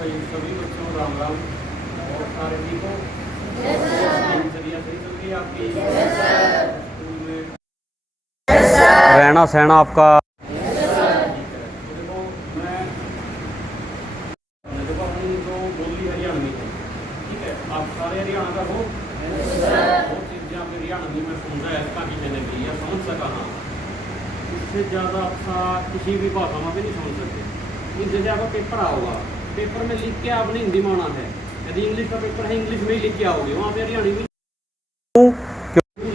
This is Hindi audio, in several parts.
भाई सभी बच्चों राम राम। और सारे ठीक हो? दिनचर्या सही चल रही है आपकी? स्कूल में रहना सहना आपका? ठीक है। तो देखो मैं देखो अपनी जो बोली हरियाणवी है, ठीक है, आप सारे हरियाणा का हो। बहुत चीज़ें आपके हरियाणवी में समझा है इसका किसी ने भी या समझ सका। हाँ, इससे ज़्यादा अच्छा किसी भी भाषा में भी नहीं समझ सकते। जैसे आपका पेपर आओगा, पेपर में लिख के आपने हिंदी में आना है। यदि इंग्लिश का पेपर है, इंग्लिश में ही लिख के आओगे, वहाँ पे हरियाणवी में रूल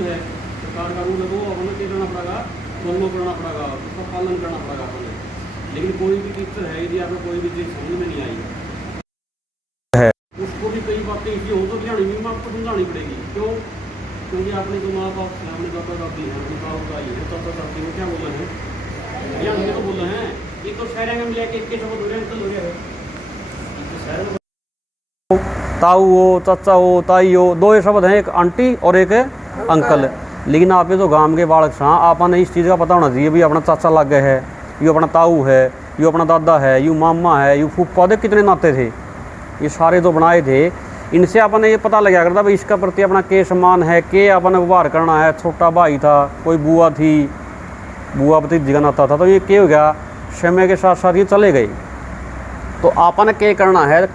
है, सरकार का रूल है, वो अपने क्या करना पड़ेगा, फॉलो करना पड़ेगा, उसका पालन करना पड़ेगा अपने। लेकिन कोई भी टीचर है, यदि आपको कोई भी चीज़ समझ में नहीं आई है उसको भी कई बातें ऐसी हो तो हरियाणवी में आपको समझानी पड़ेगी। क्यों? क्योंकि आपने जो माँ बाप है, अपने दादा दादी है, अपने बाप दाई है, चाचा चाची को क्या बोला है, हरियाणवी में तो बोला है। ये तो शहर में लेके एक शब्द हो रहे हैं, हो गया है शहर में। ताऊ हो, चाचा हो, ताई हो, दो ये शब्द हैं, एक आंटी और एक अंकल। लेकिन आप ये तो गांव के बालक सा, आपने इस चीज़ का पता होना चाहिए भी अपना चाचा लग गए है, यू अपना ताऊ है, यू अपना दादा है, यू मामा है, यू फूफा। देख कितने नाते थे, ये सारे तो बनाए थे। इनसे अपने ये पता लगा करता भाई इसका प्रति अपना के सम्मान है, के अपने व्यवहार करना है। छोटा भाई था, कोई बुआ थी, बुआ भतीजी का नाता था, तो ये क्या हो गया, समय के साथ साथ ये चले गए। तो आपने क्या करना है,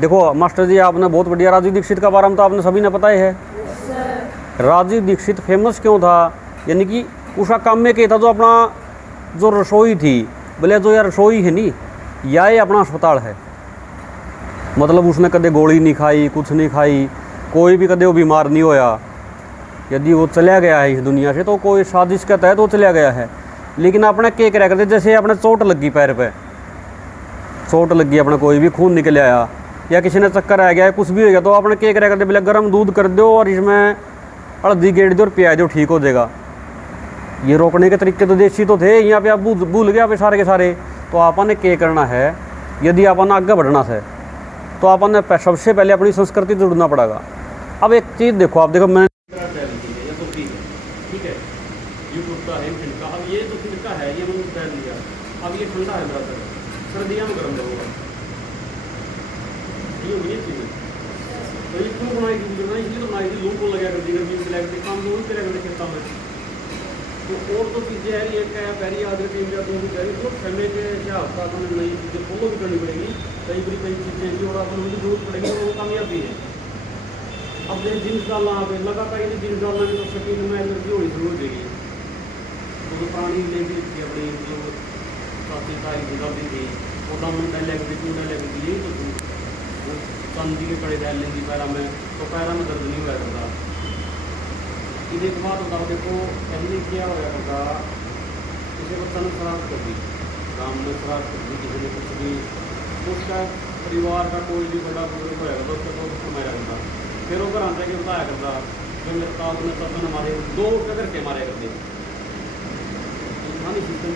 देखो मास्टर जी आपने बहुत बढ़िया राजीव दीक्षित का बारे में तो आपने सभी ने पता ही है। राजीव दीक्षित फेमस क्यों था, यानी कि उसका काम में क्या था, जो अपना जो रसोई थी, बोले जो यार रसोई है नहीं, या ये अपना अस्पताल है। मतलब उसने कदे गोली नहीं खाई, कुछ नहीं खाई, कोई भी कदे वो बीमार नहीं होया। यदि वो चला गया है इस दुनिया से तो कोई साजिश के तहत वो चला गया है। लेकिन अपने क्या करा करते, जैसे अपने चोट लगी पैर पे, चोट लगी अपने, कोई भी खून निकल आया या किसी ने चक्कर आ गया, कुछ भी हो गया, तो आपने क्या करा करते, बोले गर्म दूध कर दो और इसमें हल्दी गेड़ दो और पिया दो, ठीक हो जाएगा। ये रोकने के तरीके तो देसी तो थे, यहाँ पे आप भूल गए आप सारे के सारे। तो आपने क्या करना है, यदि आपने आगे बढ़ना है तो आपने सबसे पहले अपनी संस्कृति जुड़ना पड़ेगा। अब एक चीज़ देखो, आप देखो मैं ठीक है, ये कुर्ता है छिड़का, अब ये तो छिड़का है, ये मैंने पहन लिया, अब ये ठंडा है मेरा सर, सर्दियाँ में गर्म होगा, ये होगी चीज़ें। तो ये क्यों बनाई थी, इसलिए तो बनाई थी, लू को लगा कर दी गर्मी ब्लैक के काम लोग करेगा करते खेता में। तो और तो चीज़ें है, ये क्या पहली आदत टीम या दो भी कह रही, तो समय के क्या होता है, अपने नई चीज़ें फॉलो भी करनी पड़ेगी। कई बड़ी कई चीज़ें हैं और अपन उनकी जरूरत पड़ेगी और वो कामयाबी है। अब जैसे जींस डालना पे लगातार यदि जींस डालना है तो शरीर में एलर्जी होनी शुरू हो जाएगी। तो जो पुरानी लेडी थी अपनी, जो साथी ताई थी दादी थी, वो दामन डाल लगी थी, डाल लगी थी, यही तो थी वो चांदी के कड़े डाल लेंगी पैरा में, तो पैरा में दर्द नहीं हुआ करता। ये एक बात होता, देखो पहले क्या हुआ करता, किसी बच्चा ने शरारत कर दी, गाँव में शरारत कर दी, किसी ने कुछ भी, तो उसका परिवार का कोई भी बड़ा बुजुर्ग होगा तो उसका तो मारा करता। फिर वो घर आते कि बताया करता, जो मेरे ताऊ ने तब ने मारे, दो कदर के मारे करते। इंसानी सिस्टम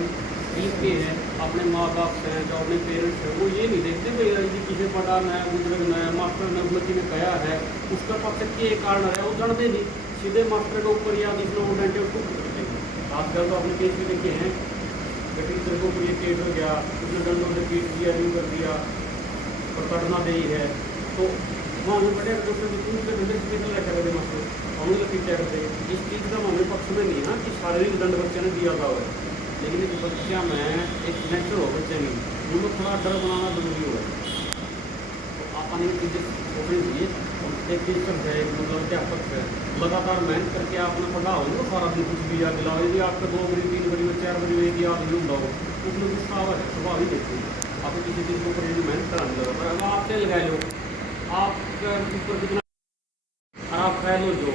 ये है, अपने माँ बाप से हैं, जो अपने पेरेंट्स हैं, वो ये नहीं देखते भाई किसी पढ़ा नया बुजुर्ग नया मास्टर ने उन्नति में कहा है, उसका पक्ष के कारण है, वो जानते नहीं, सीधे मास्टर के ऊपर या जिस लोग डंटे उसको करते हैं। आजकल तो अपने केस भी देखे हैं, टीचर को ये केस हो गया, उसने दंडों से पीट दिया, यूँ कर दिया, और पढ़ना दे ही है, तो वहाँ वो बड़े धंधे से निकल रखा करते मास्टर, हम लोग क्या करते हैं। इस चीज़ का हमारे पक्ष में नहीं है कि शारीरिक दंड बच्चे ने दिया था, लेकिन इस बच्चा में एक नेचर हो बच्चे में, उनको थोड़ा डर बनाना जरूरी हो। तो आपने ये चीज़ें सोचनी चाहिए। एक टीचर है, एक मतलब अध्यापक है, लगातार मेहनत करके आपने पढ़ाओ ना, सारा दिन कुछ भी याद दिलाओ। यदि आपका 2 बजे 3 बजे 4 बजे एक याद नहीं होता हो, उसमें गुस्सा आवा है, स्वभाव ही देखते हैं। आपको किसी चीज़ के ऊपर यदि मेहनत कराने लगा था, अब आप क्या लगा लो, आपका ऊपर कितना आप फैल हो, जो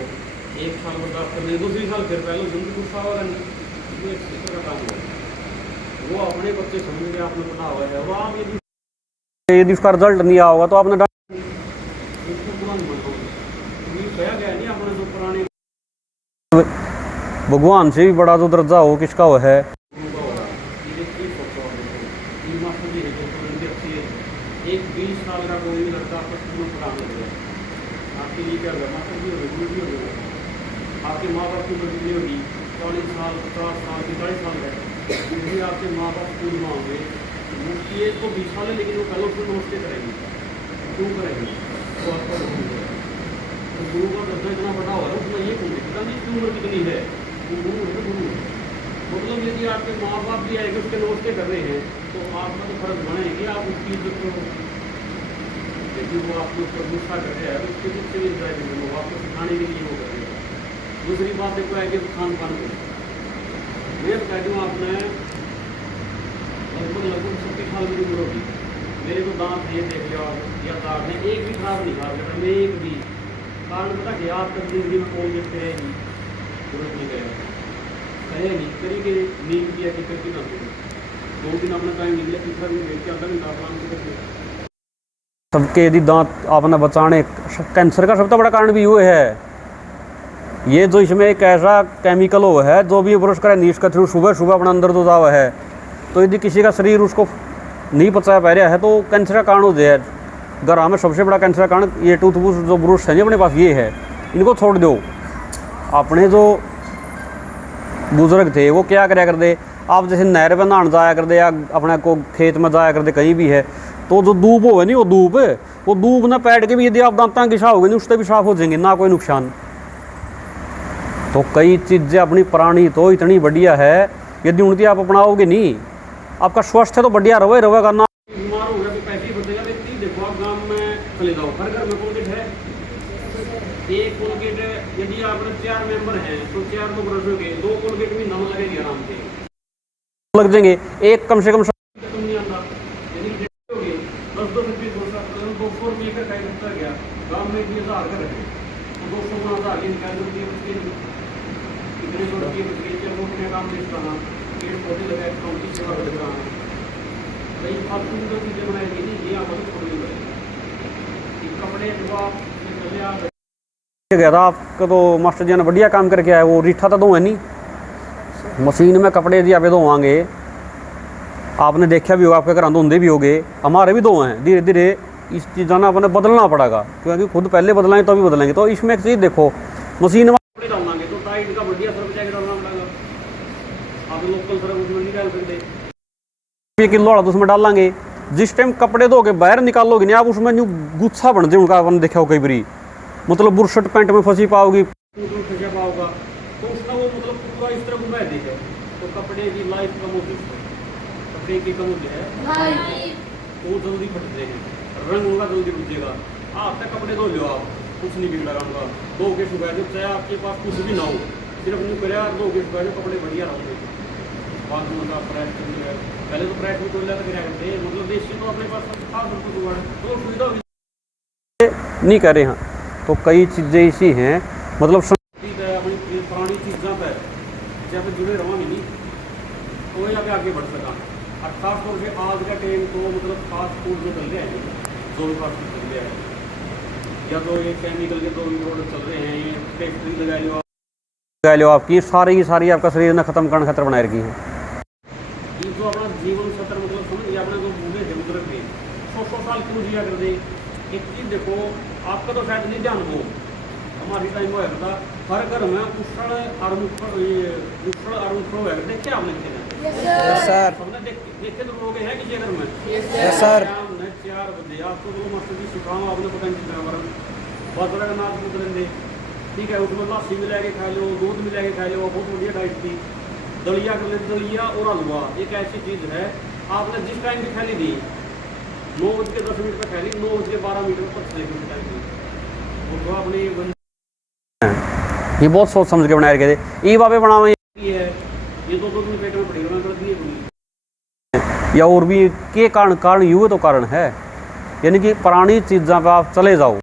1 साल बर्दाश्त करने, दूसरी साल फिर फैल हो, जिनकी गुस्सा वाला नहीं, एक टीचर का काम है। वो अपने बच्चे समझ के आपने पढ़ा हुआ है, वो आप यदि उसका रिजल्ट नहीं आया होगा तो आपने इसको पूरा नहीं मानता। ये कहा गया नहीं अपने जो पुराने भगवान से भी बड़ा जो दर्जा हो किसका वो है। एक 20 साल का कोई भी लड़का आपको स्कूल में पढ़ाने लग गया, आपके लिए क्या होगा, मास्टर भी होगी, भी होगा, आपके माँ बाप की उम्र कितनी होगी, 40 साल 50 साल 45 साल है, फिर भी आपके माँ बाप स्कूल में होंगे, मुफ्ती तो 20 साल है, लेकिन वो कल उसको नमस्ते करेंगे। क्यों करेंगे? तो आपका तो गुरु का दर्जा इतना बड़ा हो रहा है, उसमें ये कौन देखता नहीं कि उम्र कितनी है? वो गुरु है तो गुरु है। मतलब यदि आपके माँ बाप भी आएंगे उसके नोट कर रहे हैं तो आपका तो फर्ज बनेगी आप उसकी इज्जत करो। लेकिन वो आपके ऊपर गुस्सा कर रहा है तो उसके पीछे भी इंतजार करेंगे, वो आपको सिखाने के लिए वो कर रहे हैं। दूसरी बात देखो है कि खान पान को मैं बता दूँ, आपने लगभग 70 साल की उम्र होगी, मेरे को दांत ये देख लिया या दांत है एक भी खराब नहीं खा सकता मैं, एक भी। कारण पता कि आप तक जिंदगी में कौन देखते रहेगी, जरूरत नहीं करेगा कहे नहीं करेंगे, नींद किया कि करके ना 2 दिन अपना टाइम निकले, तीसरा दिन देख के अंदर नहीं आराम से करके। सबके यदि दांत आपने बचाने, कैंसर का सबसे बड़ा कारण भी ये है, ये जो इसमें एक ऐसा केमिकल हो है जो भी ब्रश करे नीच का थ्रू सुबह सुबह अपना अंदर तो जावा है, तो यदि किसी का शरीर उसको नहीं पचा पा रहा है तो कैंसर का कारण हो जाए। घर में सबसे बड़ा कैंसर का कारण ये टूथब्रश जो ब्रश है अपने पास ये है, इनको छोड़ दो। अपने जो बुजुर्ग थे वो क्या कराया करते, आप जैसे नहर पर नहान जाया करते या अपने को खेत में जाया करते कहीं भी है, तो जो धूप हो नहीं वो धूप ना पैट के भी यदि आप दांतां की साफ हो गए उससे भी साफ हो जाएंगे, ना कोई नुकसान। तो कई चीज़ें अपनी पुरानी तो इतनी बढ़िया है, यदि उनकी आप अपनाओगे नहीं आपका स्वास्थ्य तो बढ़िया रहेगा ना। बीमार हो गया तो पैसे ही बचेगा। लेकिन देखो आप गाँव में चले जाओ, हर घर में कोलगेट है, एक कोलगेट यदि आपने 4 मेंबर हैं तो 4 तो ब्रश हो गए, 2 कोलगेट में नाम लगेगी आराम से लग जाएंगे, एक कम से कम नहीं आता। यदि 10-10 रुपये 200 रुपये का खाई सकता गया, गाँव में 20,000 का रखे तो 200 गुना 1000 निकाल रुपये इतने सौ रुपये बच गए, अपने काम बेच रहा, पेड़ पौधे लगाए काम की सेवा कर रहा। कई फालतू की चीज़ें बनाएगी नहीं, ये आप छोड़नी पड़ेगी। कपड़े जो आप चले आप गया था आपका तो मास्टर जी ने बढ़िया काम करके आया, वो रीठा तो दो है नहीं, मशीन में कपड़े यदि आप धोवांगे, आपने देखा भी होगा आपके घर धोंदे भी होंगे, हमारे भी दो हैं। धीरे धीरे इस चीज़ ना अपने बदलना पड़ेगा, क्योंकि खुद पहले बदलाएंगे तो भी बदलेंगे। तो इसमें एक चीज़ देखो, मशीन में कपड़े डालेंगे तो टाइट का बढ़िया सर्फ जैकेट डालना पड़ेगा, आप लोकल सर्फ उसमें नहीं डाल सकते। किलो वाला तो उसमें डालेंगे, जिस टाइम कपड़े धो के बाहर निकालोगे नहीं आप उसमें न्यू गुच्छा बन जाए उनका, आपने देखा हो कई बारी, मतलब बुरशट पैंट में फंसी पाओगी फंसा पाओगा तो उसका वो मतलब पूरा इस तरह घुमा देगा। तो कपड़े की लाइफ कम होती है, कपड़े की कम होती है वो जल्दी फटते हैं, रंग होगा जल्दी उठेगा। आप तक कपड़े धो लो, आप कुछ नहीं बिगड़ा रहूँगा, धो के सुखा दो, चाहे आपके पास कुछ भी ना हो, सिर्फ नहीं करे धो के सुखा दो, कपड़े बढ़िया रहेंगे। बाद में का फ्रेश करने पहले तो फ्रेश में कोई ला क्या करते हैं, मतलब देशी तो अपने पास खास उसको जुगाड़ तो सुविधा नहीं कर रहे हैं। तो कई चीज़ें ऐसी हैं, मतलब अपनी पुरानी चीज़ों पर जब जुड़े रहोगे नहीं तो यहाँ पे आगे बढ़ सका। और खास तौर से आज का टाइम तो मतलब फास्ट फूड जो चल रहे हैं, जो भी फास्ट फूड चल रहे हैं, या तो ये केमिकल के जो भी प्रोडक्ट चल रहे हैं, ये फैक्ट्री लगा लो आपकी सारी की सारी आपका शरीर ने खत्म करने खतर बनाए रखी है। ये जो अपना जीवन सत्र मतलब समझिए, अपने जो बूढ़े थे बुजुर्ग थे 100 साल क्यों जिया कर दे। एक चीज़ देखो, आपका तो शायद नहीं ध्यान हो, हमारी टाइम हुआ था हर घर में उछड़ और मुखड़ हुआ करते, क्या आपने सर हमने देखे तो लोग हैं किसी घर में सर 4 बजे आपको जो मस्त जी सिखाऊँ आपने पता नहीं कितना वरन बाजरा का नाच मुद लेंगे, ठीक है, उसमें लस्सी मिला के खा लो, दूध मिला के खा लो, बहुत बढ़िया डाइट थी। दलिया कर लेते, दलिया और हलवा एक ऐसी चीज़ है आपने जिस टाइम की खैली दी 9:10 पर खैली, 9:12 पर चलेगी उस टाइम की, वो तो आपने ये बहुत सोच समझ के बनाए गए थे। ये बाबे बनावे है ये तो दिन पेट में पड़ी रहना गलती है या और भी के कारण युवा तो कारण है, यानी कि पुरानी चीज़ों पे आप चले जाओ।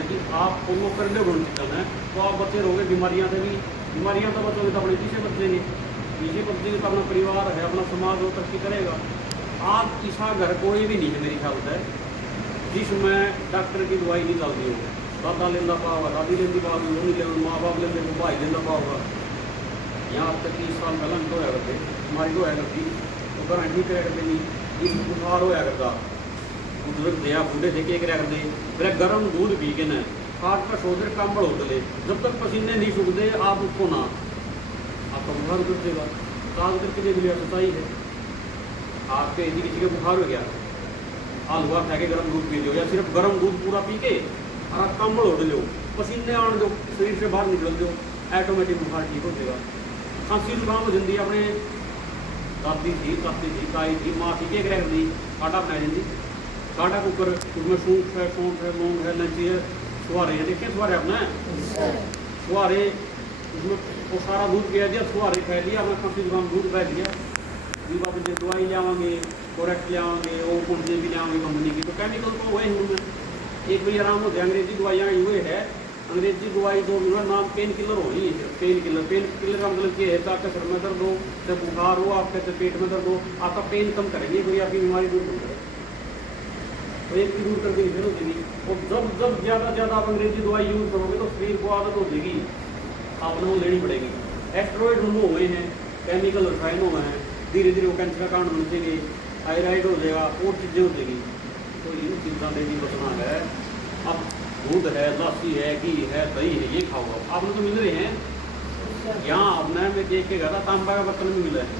यदि आप फॉलो कर लो गुण चीज़ों में तो आप बचे रहोगे बीमारियाँ से भी, बीमारियाँ तो बचोगे तो अपने पीछे बचेंगे, पीछे बचेंगे तो अपना परिवार है, अपना समाज वो तरक्की करेगा। आप ऐसा घर कोई भी नहीं है मेरी ख्याल से जिसमें डॉक्टर की दवाई नहीं चलती हो, दादा लेंदा पाओगा, दादी लेंदी पाओगी, वो नहीं ले, माँ बाप लेंदे वो भाई लेंदा पाओगा। यहाँ तक 30 साल पहले तो होया करते, हमारी तो होया करती तो घर ठीक कराया करते नहीं, इस बुखार होया करता, बुजुर्ग थे बूढ़े थे क्या कराया करते, फिर गर्म दूध पी के न हाथ पर सो कर कंबल होते ले, जब तक पसीने नहीं सूखते आप उसको ना आपका बुखार उतर देगा। ताज करके देख लिया सच्चाई है, आपके यदि किसी का बुखार हो गया हलवा खा के गर्म दूध पी लो, या सिर्फ गर्म दूध पूरा पी के और कंबल ओढ़ लो, पसीने आने दो, शरीर से बाहर निकल दो, ऑटोमेटिक बुखार ठीक हो जाएगा। खांसी जुकाम हो जाती अपने दादी थी, चाची थी, ताई थी, माँ थी, केक रख दी, काटा बना जाती, काटा कुकर, उसमें सूप है, सौंठ है, लौंग है, इलायची है, छुहारे हैं, देखिए छुहारे अपना छुहारे, उसमें वो सारा दूध पिया दिया, छुहारे खा लिया, अपना खांसी जुकाम दूध पै दिया। जी बाबू जी दवाई लियावांगे, कोरेक्ट लियावांगे, वो कौन सी भी लियावांगे कंपनी की, तो केमिकल तो वही होंगे। एक भाई आराम हो जाए, अंग्रेजी दवाइयाँ हुए है, अंग्रेजी दवाई दो नाम पेन किलर हो ही है, पेन किलर का मतलब ये है तो आपके सर में दर्द हो, जब बुखार हो, आपके पेट में दर्द हो, आपका पेन कम करेंगे, कोई आपकी बीमारी दूर कर देगा, तो एक भी दूर करके नहीं होगी। और जब ज़्यादा आप अंग्रेजी दवाई यूज़ करोगे तो शरीर को आदत हो जाएगी, आपने वो लेनी पड़ेगी। एस्टेरॉइड रिमूव हुए हैं, केमिकल रसायन हुए हैं, धीरे धीरे वो कैंसर का कारण बन जाएंगे, थायराइड हो जाएगा, और चीज़ें हो जाएगी। तो इन चीज़ों से भी बचना है। अब दूध है, लस्सी है, घी है, दही है, ये खाओ। आपने तो मिल रहे हैं यहाँ, अब मैं देख के गया था, तांबा का बर्तन भी मिला है,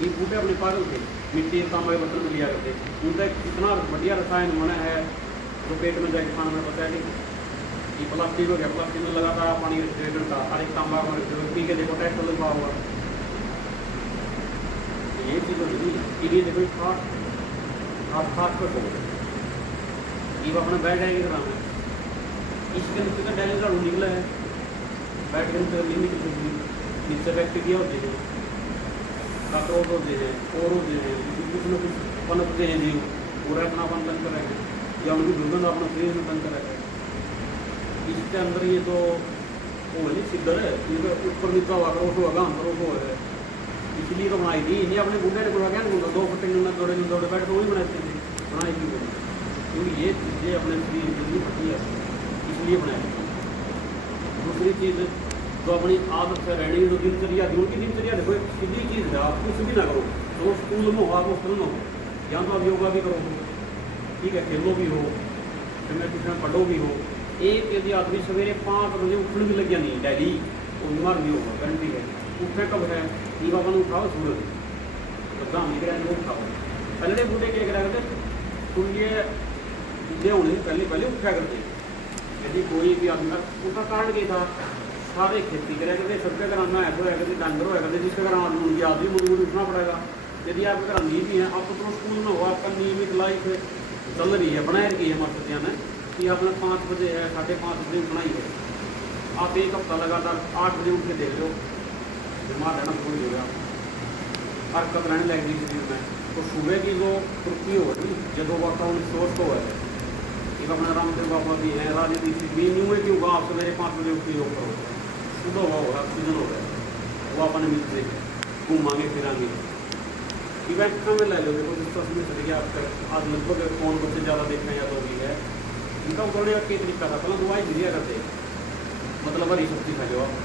ये बूटे अपने पागल थे, मिट्टी तांबा के बर्तन में लिया करते, उनका इतना बढ़िया रसायन बना है जो पेट में जाके खाना में पता है नहीं। ये प्लास्टिक हो गया, प्लास्टिक में लगा था पानी रेफ्रिजरेटर का, हर एक तांबा का पी के देखो टेस्ट लगा हुआ, ये चीज़ हो गई। ये देखो खास पर हो ये अपना बैठ जाएगी ग्राम में, इसके नीचे का डायलिंग झाड़ू निकला है, बैठ के नीचे नहीं निकल सकती, नीचे बैक्टीरिया होते हैं, काकरोच होते हैं, और होते हैं, कुछ न कुछ पनपते हैं जीव, पूरा अपना अपन तंग कर रहे हैं, या उनकी दुर्गंध अपना शरीर में तंग कर रहे हैं। इसके अंदर ये तो वो है नहीं सिद्धर है, इनका ऊपर नीचा हुआ करो होगा, अंदर वो है, इसलिए तो बनाई थी। इन्हें अपने बूढ़े ने बोला क्या बोलता, 2 फुट दौड़े बैठ तो वही बनाते थे, बनाई थी बोला, क्योंकि ये चीज़ें अपने शरीर के लिए बढ़ती है, इसलिए बनाई। दूसरी चीज़ तो अपनी आदत से रहनी, जो दिनचर्या थी उनकी दिनचर्या देखो, एक सीधी चीज़ है, आप कुछ भी ना करो, तो स्कूल में हो, आप हॉस्टल में हो, या तो आप योगा भी करो, ठीक है, खेलो भी हो, समय ट्यूशन पढ़ो भी हो। एक यदि आदमी सवेरे 5 बजे उठने भी लग गया नहीं डेली, वो बीमार भी होगा, गारंटी है। उठने कब है, ये बाबा ने उठाओ सूरज, तो गाँव निकल वो उठाओ। पहले बूढ़े क्या करा करते, सुनिए बूढ़े होने से पहले उठा करते, यदि कोई भी आदमी, उसका कारण क्या था, सारे खेती करा करते, सबके घर में ऐसा होया करते, डंगर होया करते, जिसके घर उनकी आदमी मजबूत उठना पड़ेगा। यदि आपके घर नींद भी है, आप तो स्कूल में हो, आपका नियमित लाइफ चल रही है, बनाए रखी है मास्टर ने कि आपने 5 बजे है, 5:30 बजे उठना ही है। आप एक हफ्ता लगातार 8 बजे उठ के देख लो, बीमार रहना शुरू हो गया, हरकत रहने लगेगी शरीर में। तो सुबह की जो फुर्ती होगी, जब वातावरण स्वस्थ हो है, एक अपना रामदेव बाबा भी हैं, राजनीति भी न्यू है, क्योंकि आप सवेरे 5 बजे उठ के योग करो, शुद्ध हवा होगा, ऑक्सीजन हो गया, वो अपने मिलते घूमांगे फिरांगे। इवेंट में ले लो, देखो जिस तस्वीर चल गया आपका, आज लगभग कौन बच्चे ज़्यादा देखना या तो भी है, इनका उतरने का क्या तरीका था, पहले दवाई दिया करते, मतलब हरी सब्जी खा लो आप,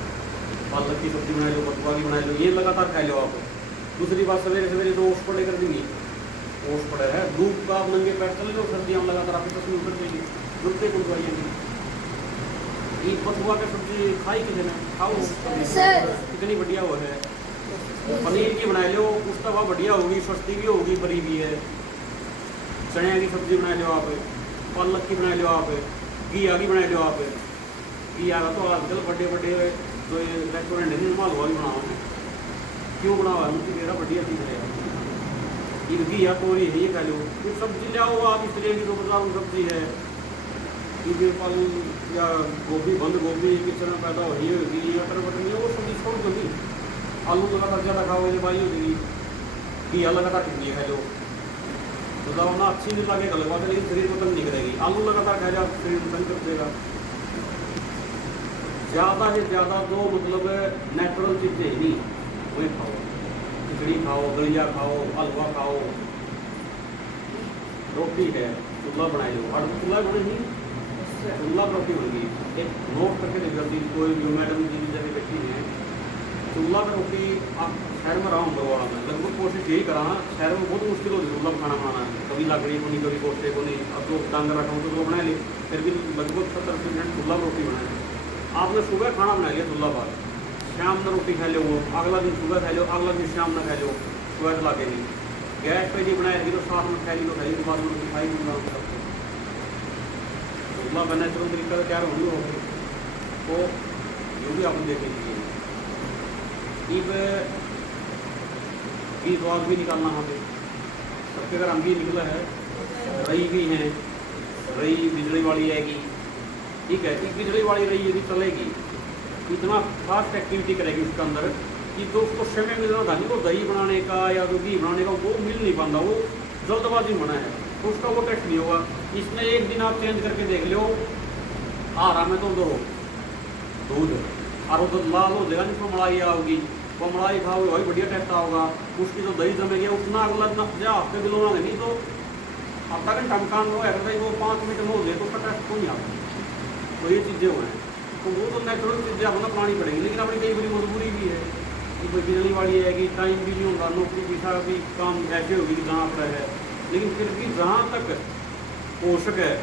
पालक की सब्जी बना लो, बथुआ की बना लो, ये लगातार खा लो आप। दूसरी बात, सवेरे सवेरे तो ओस पड़े कर देंगी, ओस पड़े है, धूप का आप नंगे पैर चल लो, सर्दियाँ लगातार आपकी तस्वीर उतर देंगी, जुटते को दवाइयाँ नहीं। ये बथुआ की सब्जी खाई किसी ने, खाओ, कितनी बढ़िया वो है। पनीर की बना लो, उस तवा बढ़िया होगी, सस्ती भी होगी, बड़ी भी है। चने की सब्जी बना लो आप, पालक की बना लो आप, घिया की बना लो आप। घिया का तो आजकल बड़े जो रेस्टोरेंट है माल हुआ भी बनाओ है, क्यों बनाओ है, उनकी मेरा बढ़िया चीज़ है। ये घिया तोरी है, ये खा लो। फिर सब्जी लाओ आप, इस तरह की तो बताओ सब्जी है, क्योंकि फल या गोभी, बंद गोभी किचन में पैदा हो रही होगी, अटर बटर नहीं, वो सब्जी छोड़ दो नहीं। आलू लगातार ज़्यादा खाओगे तो बाई हो जाएगी, घिया लगातार टिंडी खा लो, तो दवा ना अच्छी नहीं लगे गलवा, लेकिन शरीर को तंग नहीं करेगी। आलू लगातार खा जाओ, शरीर को तंग कर देगा। ज़्यादा से ज़्यादा तो मतलब नेचुरल चीज़ें ही नहीं, वही खाओ, खिचड़ी खाओ, दलिया खाओ, हलवा खाओ, रोटी है, चूल्हा बनाए लो, और चूल्हा बने नहीं, चूल्हा रोटी होगी। एक नोट करके देख जाती, कोई जो मैडम जी की जगह बैठी हैं, चूल्हा पर रोटी आप शहर में रहा हूँ बरवाड़ा में, लगभग कोशिश यही करा, शहर में बहुत मुश्किल होती है चूल्हा खाना बनाना है, कभी लकड़ी को नहीं, कभी कोष्टे को नहीं। अब तो डांगर रखा हूँ तो बना ली, फिर भी लगभग 70% चूल्हा रोटी बनाए। आपने सुबह खाना बना लिया चूल्हा पर, शाम में रोटी खा लो, वो अगला दिन सुबह खा लो, अगला दिन शाम में खा लो, सुबह ला के नहीं, गैस पे नहीं बनाएगी तो साथ में फैली तो फैली के बाद में दिखाई दूंगा चूल्हा का नेचुरल तरीका तैयार होनी होगी तो जो भी आपने देख लीजिए इब घी स्वाद भी निकालना हमें सबके घर हम भी निकला है रई भी है रई बिजली वाली आएगी ठीक है एक बिजली वाली रई यदि चलेगी इतना फास्ट एक्टिविटी करेगी उसके अंदर कि तो उसको समय मिलना था नहीं वो दही बनाने का या तो घी बनाने का वो मिल नहीं पाता वो जल्दबाजी में बना है तो उसका वो टेस्ट नहीं होगा इसमें एक दिन आप चेंज करके देख लो आ रहा में तो दो दूध और वो दूध लाल हो जाएगा जिसमें मलाई आओगी वो मलाई खाओगे वही बढ़िया टेस्ट आओगा उसकी जो दही जमेगी उतना अगला जा हफ्ते किलो मांगे नहीं तो हफ्ता घंटा में काम होगा अगर वो 5 मिनट में हो जाए तो उसका टेस्ट कोई नहीं आता तो ये चीज़ें हुए हैं तो वो तो नेचुरल चीज़ें अपना अपनानी पड़ेगी लेकिन अपनी कई बड़ी मजबूरी भी है कि कोई बिजली वाली है कि टाइम भी नहीं होगा नौकरी पेशा भी काम ऐसे होगी कि जहाँ पर है लेकिन फिर भी जहाँ तक पोषक है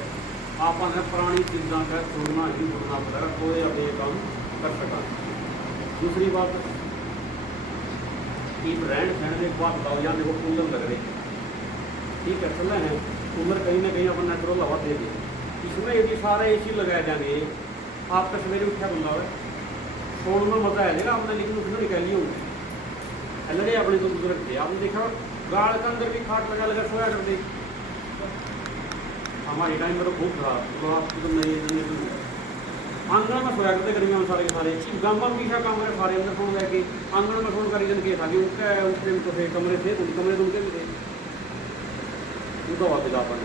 आपने पुरानी चीज़ों का छोड़ना ही छोड़ना पड़ेगा तो अब ये काम कर सका दूसरी बात कि रहन सहन में एक बात बताओ यहाँ देखो कूलर लग रहे ठीक है चल है कूलर कहीं ना कहीं अपन नेचुरल हवा दे दे इसमें यदि सारे AC लगाए जाएंगे आपका सवेरे उठा बंदा है सोने में मजा आएगा आपने लेकिन उसमें निकाली होगी अलग अपने तो बुजुर्ग थे आपने देखा गाड़ के अंदर भी खाट लगा लगा सोया करते हमारे टाइम में तो खूब था तो आपकी तो नहीं आंगन में सोया करते गर्मियों में सारे के सारे गांव में भी काम करे सारे अंदर सोन लेके आंगन में सोन का रीजन के था कि उनका उस टाइम तो थे कमरे थे तो कमरे तो उनके भी थे उनका हुआ दिला अपन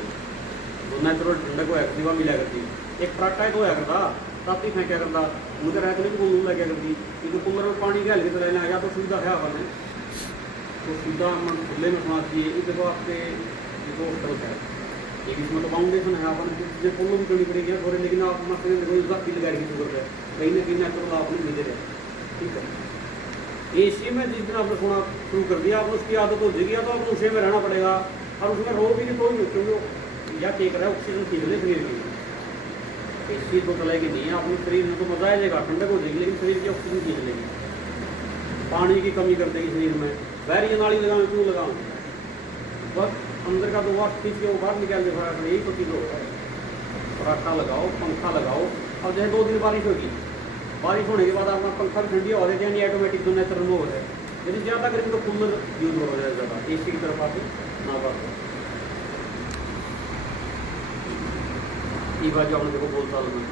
तो नेचुरल ठंडक को एक्टिवा मिला करती एक पराठा ही तो होया करता ताती फेंका करता उनके रहते नहीं कूलर लग गया करती क्योंकि कूलर में पानी के हल्के चलाना या तो सुविधा है अपन तो सीधा हम खुले में सुना चाहिए एक देखो आपके जो होटल है एक इसमें तो फाउंडेशन है अपन चीज़ें फॉलो भी करनी पड़ेगी थोड़े लेकिन आप मसले देखो इसका फील लगाने की जरूरत है कहीं ना कहीं नेचुरल आपने मिले रहे ठीक है AC में जिस दिन आपने सोना शुरू कर दिया आपने उसकी आदत हो जाएगी तो आपको उसे में रहना पड़ेगा और उसमें रो भी नहीं कोई क्योंकि या टेक रहा है ऑक्सीजन खींच ले शरीर की AC तो चलेगी नहीं अपने शरीर में तो मजा आ जाएगा ठंडक हो जाएगी लेकिन शरीर की ऑक्सीजन खींच लेगी पानी की कमी कर देगी शरीर में बाहर ये नाली लगाऊँ क्यों लगाऊँ बस अंदर का तो वाट खींच के वो बाहर निकाल दे फटाफट यही तो चीज़ होता है पराठा लगाओ पंखा लगाओ अब जैसे 2 दिन बारिश होगी बारिश होने के बाद अपना पंखा भी ठंडी हो जाए यानी ऑटोमेटिक जो नेचुरल में हो जाए यदि ज़्यादा गर्मी तो कूलर यूज हो जाए ज़्यादा AC की तरफ आके ना बात ये बात जो आपने देखो बोल साल में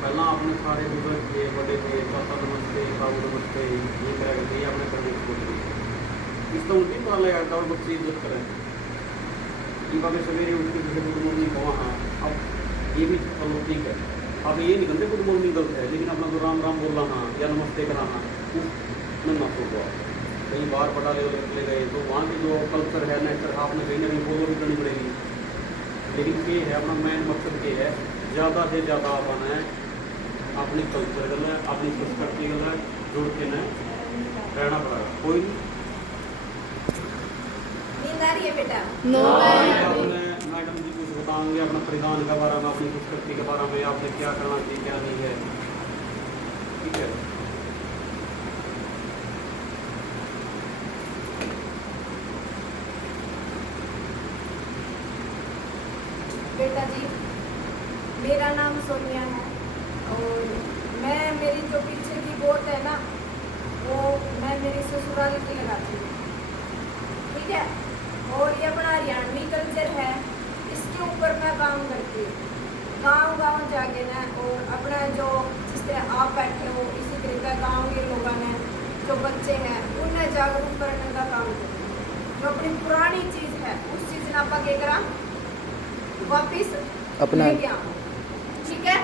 पहला आपने सारे बुजुर्ग थे बड़े थे पापा नमस्ते बाबू नमस्ते ये करा करते आपने करने की कोशिश इसका उनकी पता लगा था और बच्चे इज्जत करें ये बातें सवेरे उठ के जैसे गुड मॉर्निंग कहा हाँ अब ये भी चलो ठीक है अब ये नहीं करते गुड मॉर्निंग गलत है लेकिन अपना तो राम राम बोलाना या नमस्ते कराना उसमें मत होगा कहीं बाहर बड़ा लेवल ले गए तो वहाँ की जो कल्चर है नेचर है आपने कहीं ना कहीं फॉलो भी करनी पड़ेगी लेकिन ये है अपना मेन मकसद ये है ज़्यादा से ज़्यादा अपन है अपनी कल्चर गल है अपनी संस्कृति गल है जुड़ के न रहना पड़ेगा कोई बेटा आपने मैडम जी कुछ बताएंगे अपना परिधान के बारे में अपनी संस्कृति के बारे में आपने क्या करना चाहिए क्या नहीं है ठीक है बेटा जी मेरा नाम सोनिया है और मैं मेरी जो पीछे की वोट है ना वो मैं मेरी ससुराल की लगाती हूँ ठीक है और ये अपना हरियाणवी कल्चर है इसके ऊपर मैं काम करती हूँ गांव जाके ना और अपना जो जिस तरह आप बैठे हो इसी तरीके गांव के लोगों ने जो बच्चे हैं उन्हें जागरूक करने का काम करते हैं जो अपनी पुरानी चीज़ है उस चीज़ ने आप क्या करा वापिस अपना लेके आओ ठीक है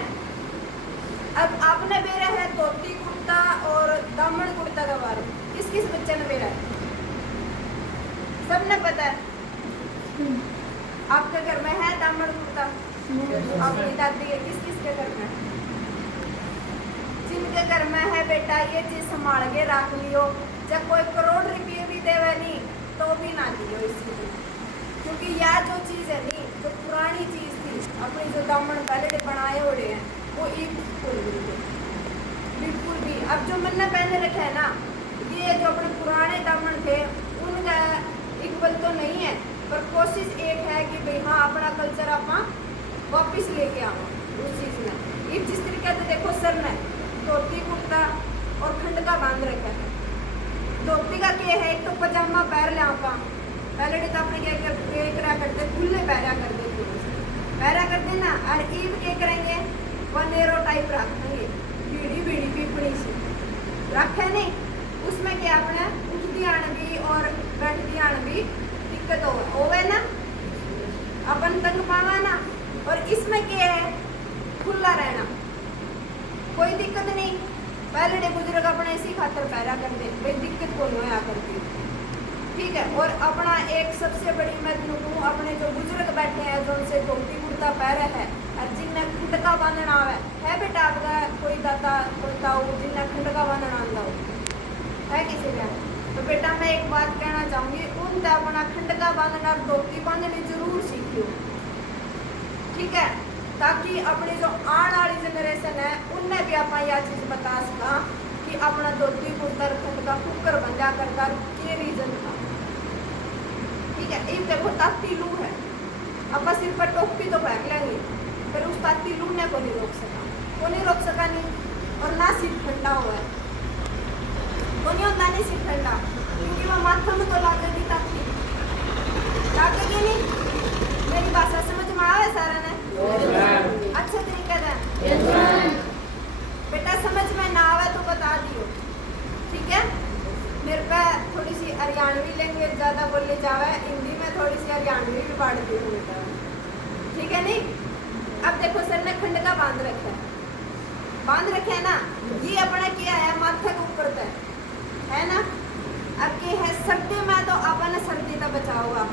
अब आपने मेरा है धोती कुर्ता और दामन कुर्ता का बारे किस किस बच्चे ने मेरा है सबने पता है आपके घर में है दामन कुर्ता आपकी दादी है किस किस के घर में जिनके घर में है बेटा ये चीज संभाल के रख लियो जब कोई करोड़ रुपये भी देवे नहीं तो भी ना दियो इस चीज क्योंकि यह जो चीज़ है नहीं जो पुरानी चीज़ थी अपनी जो दामन पहले बनाए हुए हैं वो एक बिल्कुल भी अब जो मैंने पहने रखे है ना ये जो अपने पुराने दामन थे उनका एक सिंपल तो नहीं है, पर कोशिश एक है कि भाई हाँ अपना कल्चर आप वापिस लेके आओ उस चीज़ में। ये जिस तरीके से देखो सर ने धोती कुर्ता और खंड का बांध रखा है। धोती का क्या है, एक तो पजामा पैर ले आप पहले तो अपने क्या करते खुले पैरा कर देते पैरा कर देना, और ईद क्या करेंगे वनेरो टाइप रखेंगे, बीड़ी बीड़ी पीपड़ी से रखे नहीं, उसमें क्या अपने उठती आन भी और बैठती आन भी दिक्कत हो गए ना, अपन तंग पावा ना। और इसमें क्या है खुला रहना, कोई दिक्कत नहीं। पहले डे बुजुर्ग अपने इसी खातर पैरा कर दे भाई दिक्कत को नहीं करती, ठीक है। और अपना एक सबसे बड़ी मैं कहूँ अपने जो बुजुर्ग बैठे हैं जो उनसे धोती कुर्ता पैरा है और जिन्हें खंड का बांधना है बेटा आपका कोई दाता कोई ताऊ जिन्हें खंड का बांधना आता हो है किसी का, तो बेटा मैं एक बात कहना चाहूँगी उन अपना खंड का बांधना धोती बांधनी जरूर सीखियो, ठीक है, ताकि अपनी जो आने वाली जनरेशन है उनने भी आप यह चीज़ बता सका कि अपना धोती कुर्ता खंड का कुकर बन जा करता ये रीजन था, ठीक है। एक देखो ताती लू है, अब सिर पर टोपी तो पहन लेंगे पर उस ताती लू ने को नहीं रोक सका नहीं, और ना सिर ठंडा हुआ है वो नहीं होता नहीं सिर ठंडा, क्योंकि वो माथा में तो लागेगी ताती लागेगी नहीं। मेरी भाषा समझ में आवे सारा ने अच्छे तरीके से बेटा, समझ में ना आवे तो बता दियो, ठीक है। मेरे पे थोड़ी सी हरियाणवी लैंग्वेज ज़्यादा बोलनी जावे, हिंदी में थोड़ी सी हरियाणवी भी पढ़ दी हूँ बेटा, ठीक है नहीं। अब देखो सर ने खंड का बांध रखा है ना, ये अपने क्या है माथे के ऊपर तक है ना। अब ये है सर्दी में तो अपन सर्दी तक बचाओगा,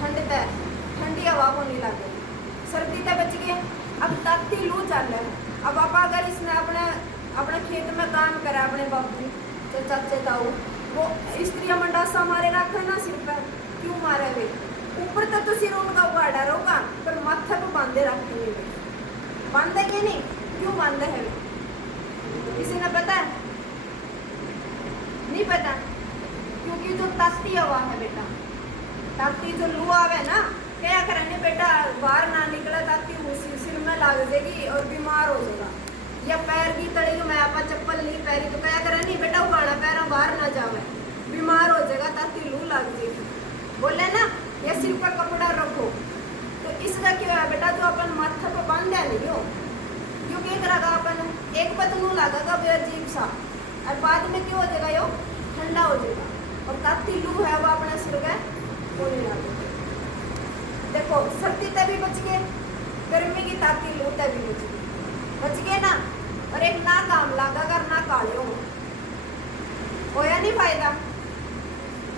ठंडी हवा को नहीं लगे, सर्दी तक बच गए। अब ताती लू चल रहा है, अब आप अगर इसने अपने खेत में काम करा अपने बाबू तो चाचे ताऊ वो स्त्रियाँ मंडासा मारे रखे ना सिर पर, क्यों मारे वे ऊपर तक तो सिर उनका उगाड़ा रहोगा पर माथा को बांधे रखेंगे वे, बांधेंगे नहीं, क्यों बांधे है किसी ने पता है? नहीं पता, क्योंकि जो ताती हवा है बेटा, ताती जो लू आवे ना क्या करेंगे बेटा बाहर ना निकला ताकि सिर में लाग जाएगी और बीमार हो जाएगा, या पैर की तड़ी में आप चप्पल नहीं पहनी तो क्या करें नहीं बेटा उगाड़ा पैर बाहर ना जावे बीमार हो जाएगा ताकि लू लग जाएगी, बोले ना। या सिर पर कपड़ा रखो तो इसका क्या है बेटा जो अपन माथा पर बांधा नहीं हो, क्योंकि एक रखा अपन एक बदनू लगेगा बे अजीब सा, और बाद में क्यों हो जाएगा यो ठंडा हो जाएगा, और ताती लू है वो अपने सिर का वो नहीं लगेगा। देखो सर्दी तक भी बच गए, गर्मी की ताती लू तक भी बच गए ना, और एक ना काम लगा कर ना काले हो या नहीं फायदा।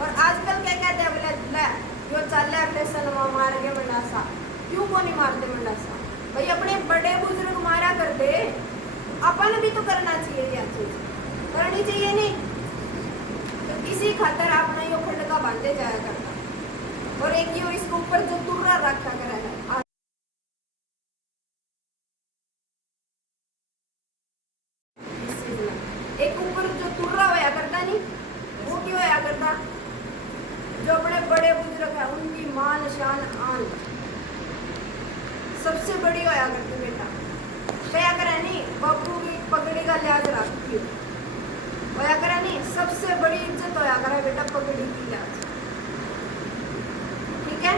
और आजकल क्या कहते हैं बोले जो चल रहा फैशन मार के मंडासा, क्यों को नहीं मारते मंडासा भाई, अपने बड़े बुजुर्ग मारा करते, अपन भी तो करना चाहिए, यह चीज करनी चाहिए नहीं। तो इसी खातर आपने यो खंड का बांधे जाया करता, और एक ये इसके ऊपर जो तुर्रा रखा करा है एक ऊपर जो तुर्रा होया करता नहीं वो क्यों होया करता, जो अपने बड़े बुजुर्ग है उनकी मान शान आन सबसे बड़ी होया करती बेटा, क्या करे नहीं बापू की पगड़ी का लिहाज रखती होया करे नहीं, सबसे बड़ी इज्जत होया करे बेटा पगड़ी की लिहाज, ठीक है।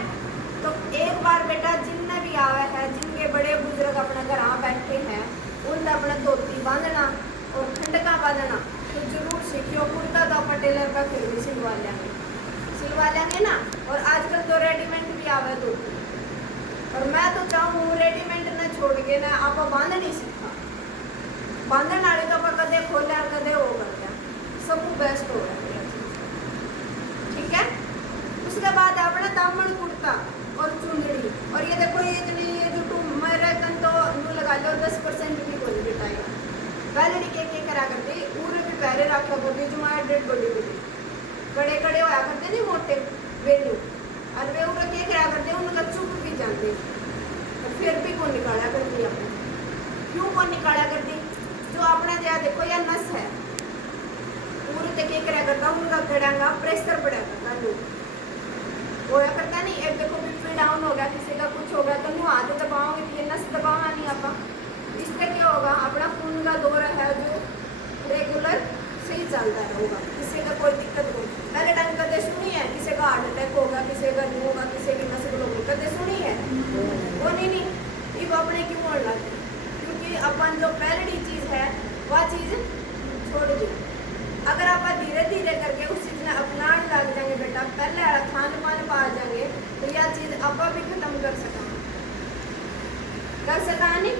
तो एक बार बेटा जिनने भी आवे है जिनके बड़े बुजुर्ग अपने घर बैठे हैं उनने अपने धोती बांधना और खंड का बांधना तो जरूर सीखियो। कुर्ता तो अपन टेलर का फिर भी सिलवा लेंगे ना, और आजकल तो रेडीमेड भी आवे धोती, और मैं तो चाहूँ रेडीमेड ने छोड़ के ना आप बांध नहीं सीखा, बांधने वाले तो अपन कदे खोले और कदे वो करते हैं, सब बेस्ट हो रहा है, ठीक है। उसके बाद अपना दामन कुर्ता और चुंदड़ी, और ये देखो ये इतनी ये जो मेरे तन तो नू लगा लो 10% भी कोई बिटाई पहले के करा करते पूरे भी पैरे रखा करते जो हमारे डेड बॉडी कड़े कड़े होया करते नहीं मोटे वेलू, और वे उनका क्या करा करते उनका चुप भी जाते, और फिर भी कौन निकाला करती अपने, क्यों कौन निकाला करती, जो अपने दिया देखो या नस है पूरे तक क्या करा करता उनका गड़ांगा प्रेशर पड़ा करता लोग, होया करता नहीं। एक देखो बीपी डाउन हो गया, किसी का कुछ हो गया तो मुँह हाथ दबाओगे तो ये नस दबाना नहीं आप। इससे क्या होगा, अपना खून का दौरा है जो रेगुलर सही चलता रहेगा, किसी का कोई दिक्कत नहीं। पहले टाइम कदे सुनी है किसी का हार्ट अटैक होगा, किसी का नहीं होगा, किसी की नस ब्लॉक होगी, कदे सुनी है वो नहीं। ये अपने क्यों होने लगे, क्योंकि अपन जो पहली चीज़ है वह चीज़ छोड़ दी। अगर आप धीरे धीरे करके उस चीज़ में अपनाने लग जाएंगे बेटा, पहले खान पान पा जाएंगे तो यह चीज़ आप भी खत्म कर सका नहीं।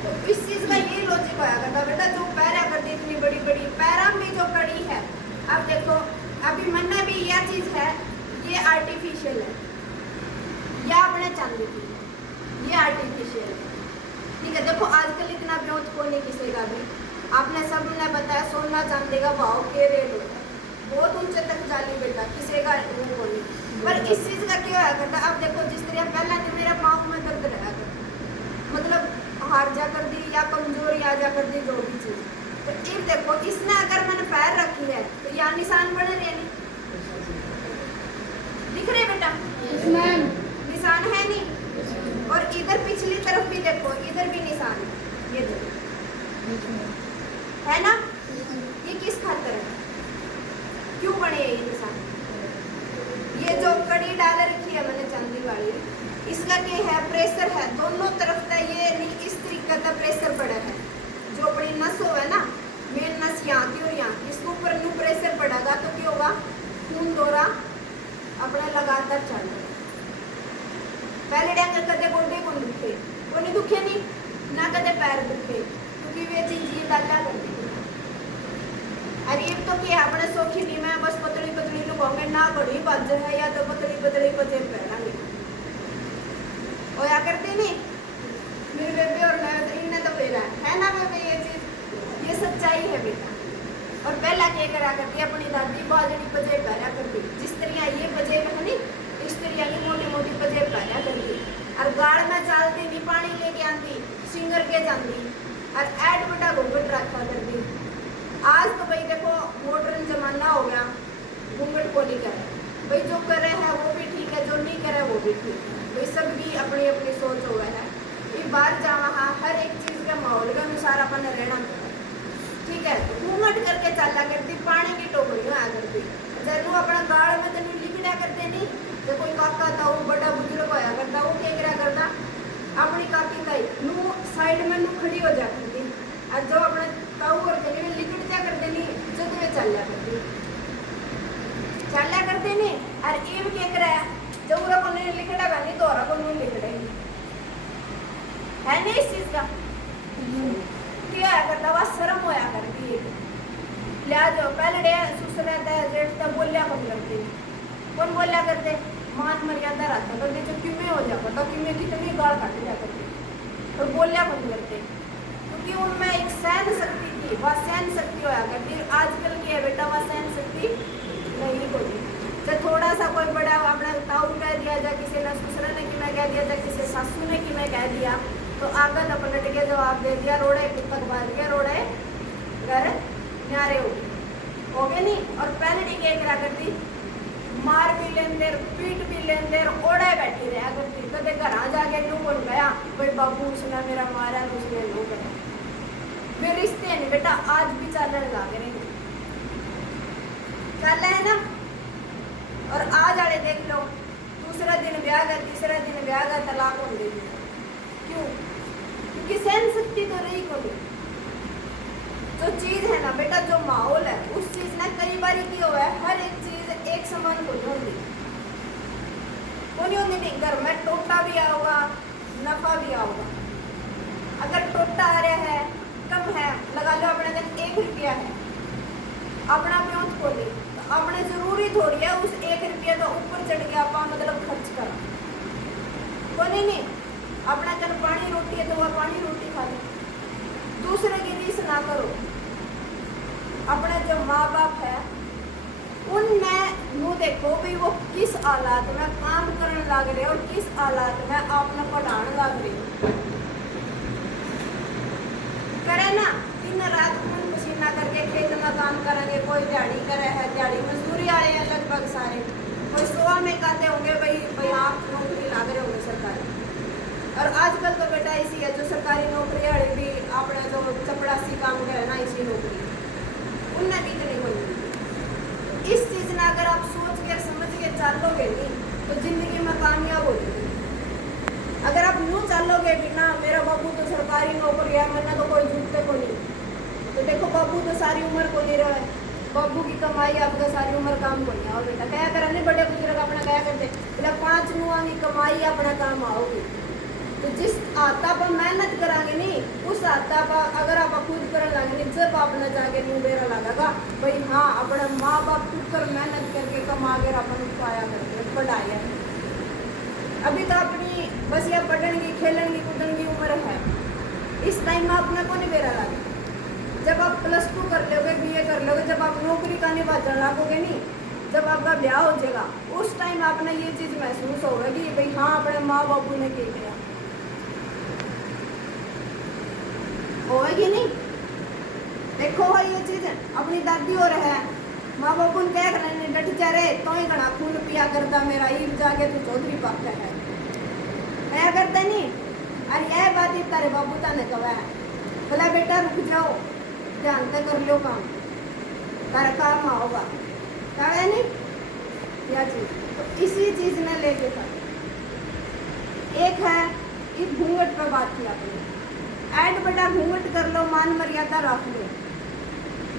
तो इस चीज़ का ये लॉजिक होया करता बेटा, जो पैरा करती इतनी बड़ी बड़ी पैरा में जो कड़ी है। अब देखो अभी मन्ना भी यह चीज़ है, ये आर्टिफिशियल है, या अपने चांदी की, ये आर्टिफिशियल है, ठीक है। देखो आजकल इतना ब्योत को नहीं किसी का भी, आपने सबने बताया सोना चांदी का भाव के रेट होता है, बहुत ऊंचे तक जाली बेटा, किसी का वो नहीं। पर इस चीज़ का क्या होया करता, अब देखो जिस तरह पहले तो मेरा पाँव में दर्द रहा करता, मतलब हार जा कर दी या कमजोरी आ जा कर दी जो भी चीज़। तो एक देखो इसने अगर मैंने पैर रखी है तो यहाँ निशान बने रहे नहीं, दिख रहे बेटा निशान है नहीं। और इधर पिछली तरफ भी देखो, इधर भी निशान है, ये देखो है ना। ये किस खातर है, क्यों बने ये निशान? ये जो कड़ी डाल रखी है मैंने चांदी वाली, इसका क्या है, प्रेशर है दोनों तरफ का, ये नहीं इस तरीके का प्रेशर पड़ा है। जो अपनी नस हो है ना, मेन नस यहाँ की और यहाँ की, इसके ऊपर न्यू प्रेशर पड़ेगा तो क्या होगा, खून दौरा अपना लगातार चल रहा है। पहले डेंगू कदे गोडे को दुखे, वो नहीं दुखे नहीं ना, कदे पैर दुखे, क्योंकि वे चीज ये डाला करती है। अरे एक तो क्या अपने सौखी नहीं, मैं बस पतली पतली लुकाऊंगे ना, बड़ी बाज है या तो पतली पतली पजे पहनांगे होया करते नहीं। मेरे बेबे और इन्हें तो पेरा है ना बेबे, ये चीज ये सच्चाई है बेटा। और पहला क्या करा करती, अपनी दादी बाजनी पजे पहना करती, जिस तरह ये पजे नहीं इस तरह की मोटी मोटी पजे पहना करती, और गाड़ में चलती नहीं, पानी लेके आती, सिंगर के जाती, और ऐड बटा घूंघट रखा करती। आज तो भाई देखो मॉडर्न जमाना हो गया, घूंघट को नहीं करे भाई, जो करे है वो भी ठीक है, जो नहीं करे वो भी ठीक है भाई, सबकी अपनी अपनी सोच हो गया है। ये बाहर जा वहाँ हर एक चीज़ के माहौल के अनुसार अपन रहना ठीक है। घूंघट करके चला करती, पानी की टोकरी आ करती, जरूर अपना गाड़ में तो नहीं लिखड़ा करते नहीं। जो कोई काका था वो बड़ा बुजुर्ग होया करता, वो क्या करा करता, अपनी काकी का नू साइड में नू खड़ी हो जा करती, और जो अपने ताऊ और कहीं में लिखट जा करते नहीं, जो तुम्हें चला करते नहीं। और ये भी क्या करा जो पूरा को नहीं लिखड़ा बनी तो और को नहीं लिखड़े है नहीं इस चीज का क्या करता, वह शर्म होया करती है। लिहाज पहले डे सुस रहता है जेठ तक बोलिया कौन करते, कौन बोलिया करते, मान मर्यादा रहता करते, जो किमें हो जा करता, किमें कितनी गाड़ काट जा करते, और बोलिया कौन करते, क्योंकि उनमें एक सहन शक्ति थी, वह सहन शक्ति होया करती। आजकल की है बेटा वह सहन शक्ति नहीं होती। तो थोड़ा सा कोई बड़ा अपना ताऊ कह दिया जाए, किसी ने ससुर ने कि मैं कह दिया जाए, किसी सासू ने कि मैं कह दिया, तो आगे तो पलट के जवाब दे दिया, रोड़े पुस्तक बांध के रोड़े घर न्यारे हो गए नहीं। और पहले क्या करा करती, मार भी लेन देर, पीट भी लेन देर, ओढ़े बैठी रहा करती। कदे घर आ जाके नू कौन गया भाई बाबू उसने मेरा मारा, उसने नो करा। वे रिश्ते नहीं बेटा आज भी चलने लग रहे, चल रहे है ना। और आज आड़े देख लो, दूसरा दिन ब्याह गया, तीसरा दिन ब्याह गया, तलाक हो गई। क्यों? क्योंकि सहन शक्ति तो रही कोई। जो चीज है ना बेटा, जो माहौल है उस चीज ने कई बार की हुआ है, हर एक चीज एक समान को नहीं होती। घर में टोटा भी आओगा, नफा भी आओगा। अगर टोटा आ रहा है कम है, लगा लो अपने दिन 1 रुपया है, अपना ब्योत खोले तो अपने जरूरी थोड़ी है उस 1 रुपया तो ऊपर चढ़ के आप मतलब खर्च करा को नहीं। अपना कल पानी रोटी है तो वह पानी रोटी खा लो, दूसरे की रीस ना करो। अपने जो माँ बाप है उनमें वो देखो भी वो किस हालात में काम करने लग रहे और किस हालात में आपने पढ़ाने लग रहे करे ना। दिन रात खून पसीना करके खेत में काम करेंगे, कोई दिहाड़ी करे है, दिहाड़ी मजदूरी आए हैं लगभग सारे, कोई 100 में कहते होंगे भाई आप नौकरी लाग रहे होंगे सरकारी। और आजकल तो बेटा इसी है जो सरकारी नौकरी वाले भी अपने जो चपड़ासी काम करे ना इसी नौकरी उनने भी इतनी कोई नहीं। इस चीज ने अगर आप सोच के समझ के चलोगे नहीं तो जिंदगी में कामयाब हो जाएगी। अगर आप यूँ चलोगे भी ना मेरा बाबू तो सरकारी नौकरी है मैंने तो कोई झूठते को नहीं, तो देखो बाबू तो सारी उम्र को नहीं रहा है, बाबू की कमाई आपका सारी उम्र काम को नहीं आओ बेटा। क्या करा नहीं बड़े बुजुर्ग अपना क्या करते बोला 5 नुआ की कमाई अपना काम आओगी। तो जिस आता पर मेहनत करांगे नहीं उस आता पर अगर आप खुद कर लागे नहीं जब आप न जाके नहीं बेरा लगेगा भाई हाँ अपने माँ बाप खुद कर मेहनत करके कमा कर अपन पाया करके पढ़ाया। अभी तो अपनी बस या पढ़ने की खेलने की कूदने की उम्र है, इस टाइम में अपने को नहीं बेरा लगे। जब आप +2 कर लोगे BA कर लोगे जब आप नौकरी का निभाना रखोगे नहीं जब आपका ब्याह हो जाएगा उस टाइम आपने ये चीज़ महसूस होगा कि भाई हाँ अपने माँ बापू ने क्या किया होगा कि नहीं। देखो भाई ये चीज़ अपनी दादी हो रहा है माँ बापू ने क्या करना डट जा रहे तो ही घना खून पिया करता मेरा ईद जाके तू चौधरी पाता है क्या करता नहीं। अरे यह बात ही तारे बाबू ता ने कहा है बोला बेटा रुक जाओ ध्यान से कर लो काम तारा काम आओगा क्या है नहीं यह चीज़। तो इसी चीज़ ने लेके था एक है इस घूंघट पर बात की आपने ऐड बेटा घूंघट कर लो मान मर्यादा रख लो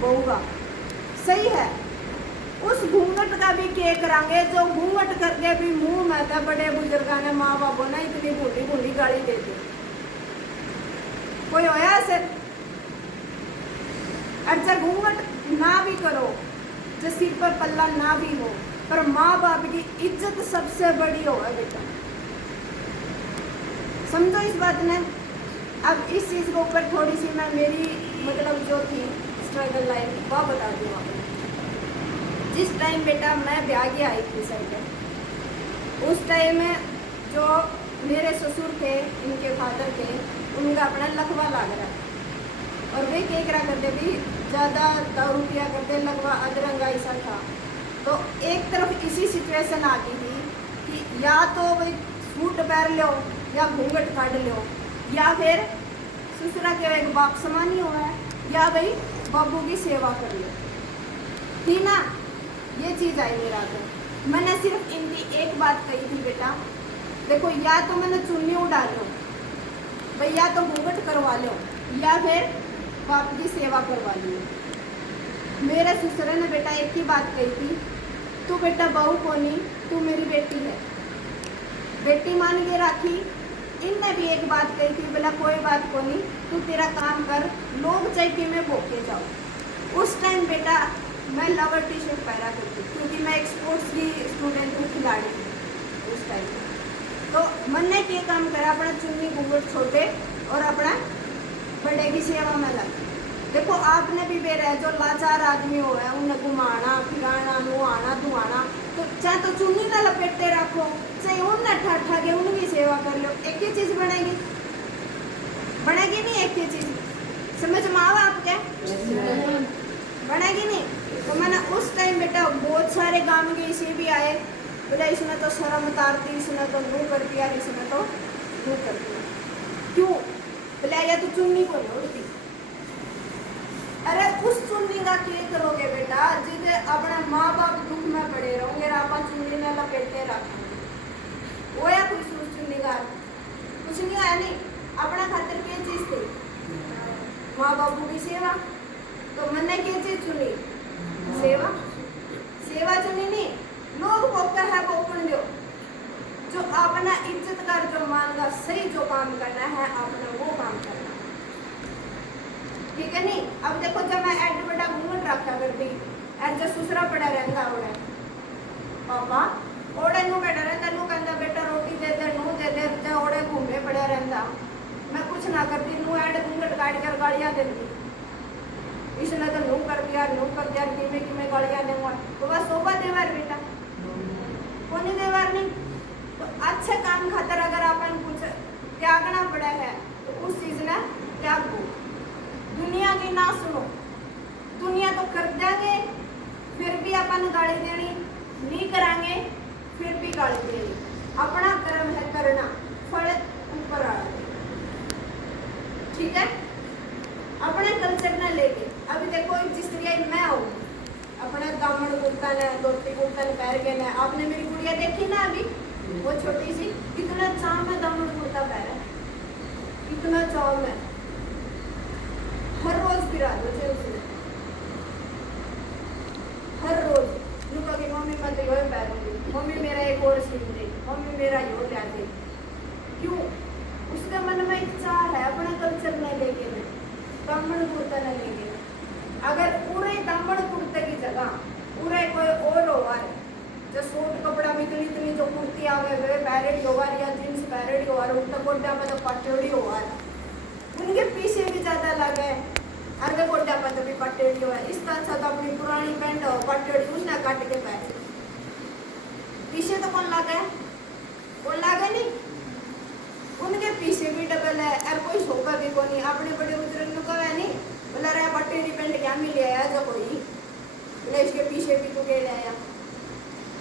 बहुगा सही है। उस घूंघट का भी क्या करांगे जो घूंघट करके भी मुंह में था बड़े बुजुर्गों ने माँ बापों ने इतनी बूढ़ी बूढ़ी गाली देती कोई होया ऐसे। अच्छा घूंघट ना भी करो जो सिर पर पल्ला ना भी हो पर माँ बाप की इज्जत सबसे बड़ी हो है बेटा समझो इस बात ने। अब इस चीज़ के ऊपर थोड़ी सी मैं मेरी मतलब जो थी स्ट्रगल लाइन वह बता दूँ आपको। जिस टाइम बेटा मैं ब्याह के आई थी सर पे उस टाइम में जो मेरे ससुर थे इनके फादर थे उनका अपना लकवा लग रहा और वे क्या करा करते भी ज़्यादा दारू पिया करते लकवा अदरंगा ऐसा था। तो एक तरफ इसी सिचुएशन आ गई थी कि या तो भाई सूट पहन लो या घूंघट काट लो या फिर ससुरा के एक बाप समान ही हुआ है या भाई बाबू की सेवा कर लो थी ना। ये चीज़ आई मेरा तो मैंने सिर्फ इनकी एक बात कही थी बेटा देखो या तो मैंने चुन्नी उड़ा लो भाई या तो घूंघट करवा लो या फिर बाप की सेवा करवा लो। मेरे ससुर ने बेटा एक ही बात कही थी तू बेटा बहू कोनी तू मेरी बेटी है बेटी मान के राखी। इनने भी एक बात कही थी बोला कोई बात को नहीं तू तेरा काम कर लोग चाहे में भोके जाओ। उस टाइम बेटा मैं लवर टी-शर्ट पहना करती क्योंकि मैं एक स्पोर्ट्स की स्टूडेंट हूँ खिलाड़ी उस टाइम। तो मन ने क्या काम करा अपना चुन्नी घूंघट छोटे और अपना बड़े की सेवा में लगा। देखो आपने भी बेरा जो लाचार आदमी हो है उन्हें घुमाना फिराना नुआना धुआना तो चाहे तो चुन्नी ना लपेटे रखो चाहे उन्हें ठाठा के उनकी सेवा कर लो एक ही चीज़ बनेगी नहीं एक ही चीज़ समझ में आवा आपके बनेगी नहीं। तो मैंने उस टाइम बेटा बहुत सारे गांव के इसे भी आए बोला इसने तो शर्म उतारती इसने तो नू कर दिया इसने तो नू कर दिया क्यों बोला या तो चुन्नी को नहीं उड़ती। अरे उस चुन्नी का क्या करोगे बेटा जिसे अपने माँ बाप दुख में पड़े रहोगे आप चुन्नी में लपेटे रखोगे वो या कोई सोच चुन्नी का कुछ नहीं आया नहीं अपना खातिर क्या चीज़ थी माँ बापू की सेवा। तो मैंने क्या चीज़ चुनी सेवा सेवा चुनी नहीं लोग बोलता है बोपन दो जो अपना इज्जत कर जो मान का सही जो काम करना है आपने वो काम करना ठीक है नहीं। अब देखो जब मैं एड बड़ा घूंघट रखा करती एड जो सुसरा पड़ा रहता ओड़े पापा ओड़े नू बैठा रहता नू कहता बेटा रोटी दे दे नू दे दे जा ओड़े घूमे पड़ा रहता मैं कुछ ना करती नू एड घूंघट काट कर गालियाँ देती इसने तो नू कर दिया किमें किमें गालियाँ दूंगा तो बस सोफा देवार बेटा कोनी देवार नहीं। तो अच्छे काम खातर अगर अपन कुछ त्यागना पड़ा है तो उस चीज़ ने त्यागो। दुनिया की ना सुनो दुनिया तो कर देंगे फिर भी अपन गाली देनी नहीं करांगे फिर भी गाली देनी। अपना कर्म है करना, फल ऊपर आ रहा है। ठीक है, अपने कल्चर ने लेके अभी देखो जिस तरह मैं हूँ अपना दामन कुर्ता ने धोती कुर्ता ने पहन के ने, आपने मेरी गुड़िया देखी ना अभी वो छोटी सी, कितना चाव में दामन कुर्ता पहना, इतना चाव में हर रोज फिरा दो उसने, हर रोज लुका की मम्मी मैं तो यो पहनूंगी, मम्मी मेरा एक और सीन दे, मम्मी मेरा यो ला दे। क्यों? उसके मन में एक चाह है अपना कल्चर में लेके में, दामन कुर्ता ने लेके। अगर पूरे दामन कुर्ते की जगह पूरे कोई और होगा जो सूट कपड़ा में इतनी जो कुर्ती आवे वे पैरेड होगा या जींस पैरेड होगा, उनका गोड्डा में तो पटोड़ी होगा, उनके पीछे भी ज्यादा लगे अर्धे गोड्डा में तो भी पटोड़ी होगा। इसका अच्छा तो अपनी पुरानी पैंट हो पटोड़ी उसने काट के पहने, पीछे तो कौन लगा है? कौन लगा नहीं, उनके पीछे भी डबल है और कोई शोका भी को नहीं। अपने बड़े बुजुर्ग को कहा नहीं बोला रहा पटोड़ी पैंट क्या मिल आया जो कोई बोले इसके पीछे भी तो ले आया,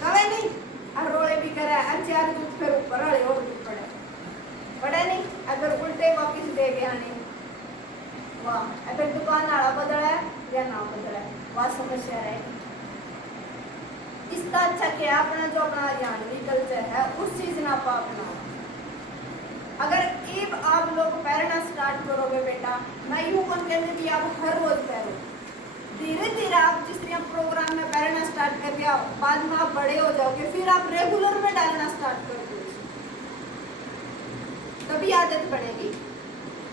कहे नहीं और रोले भी करा और चार दूध फिर ऊपर वाले और दूध पड़े नहीं, अगर उल्टे वापिस दे गया नहीं वाह, अगर दुकान वाला बदला है या ना बदला है वह समस्या रहेगी। इसका अच्छा क्या अपना जो अपना हरियाणवी कल्चर है उस चीज ना आप अपनाओ। अगर एक आप लोग पहनना स्टार्ट करोगे बेटा, मैं यूं कौन कहने भी आप हर रोज पहनो, धीरे धीरे आप जिस तरह प्रोग्राम में पहनना स्टार्ट कर दिया बाद में आप बड़े हो जाओगे, फिर आप रेगुलर में डालना स्टार्ट कर दोगे, तभी आदत बनेगी।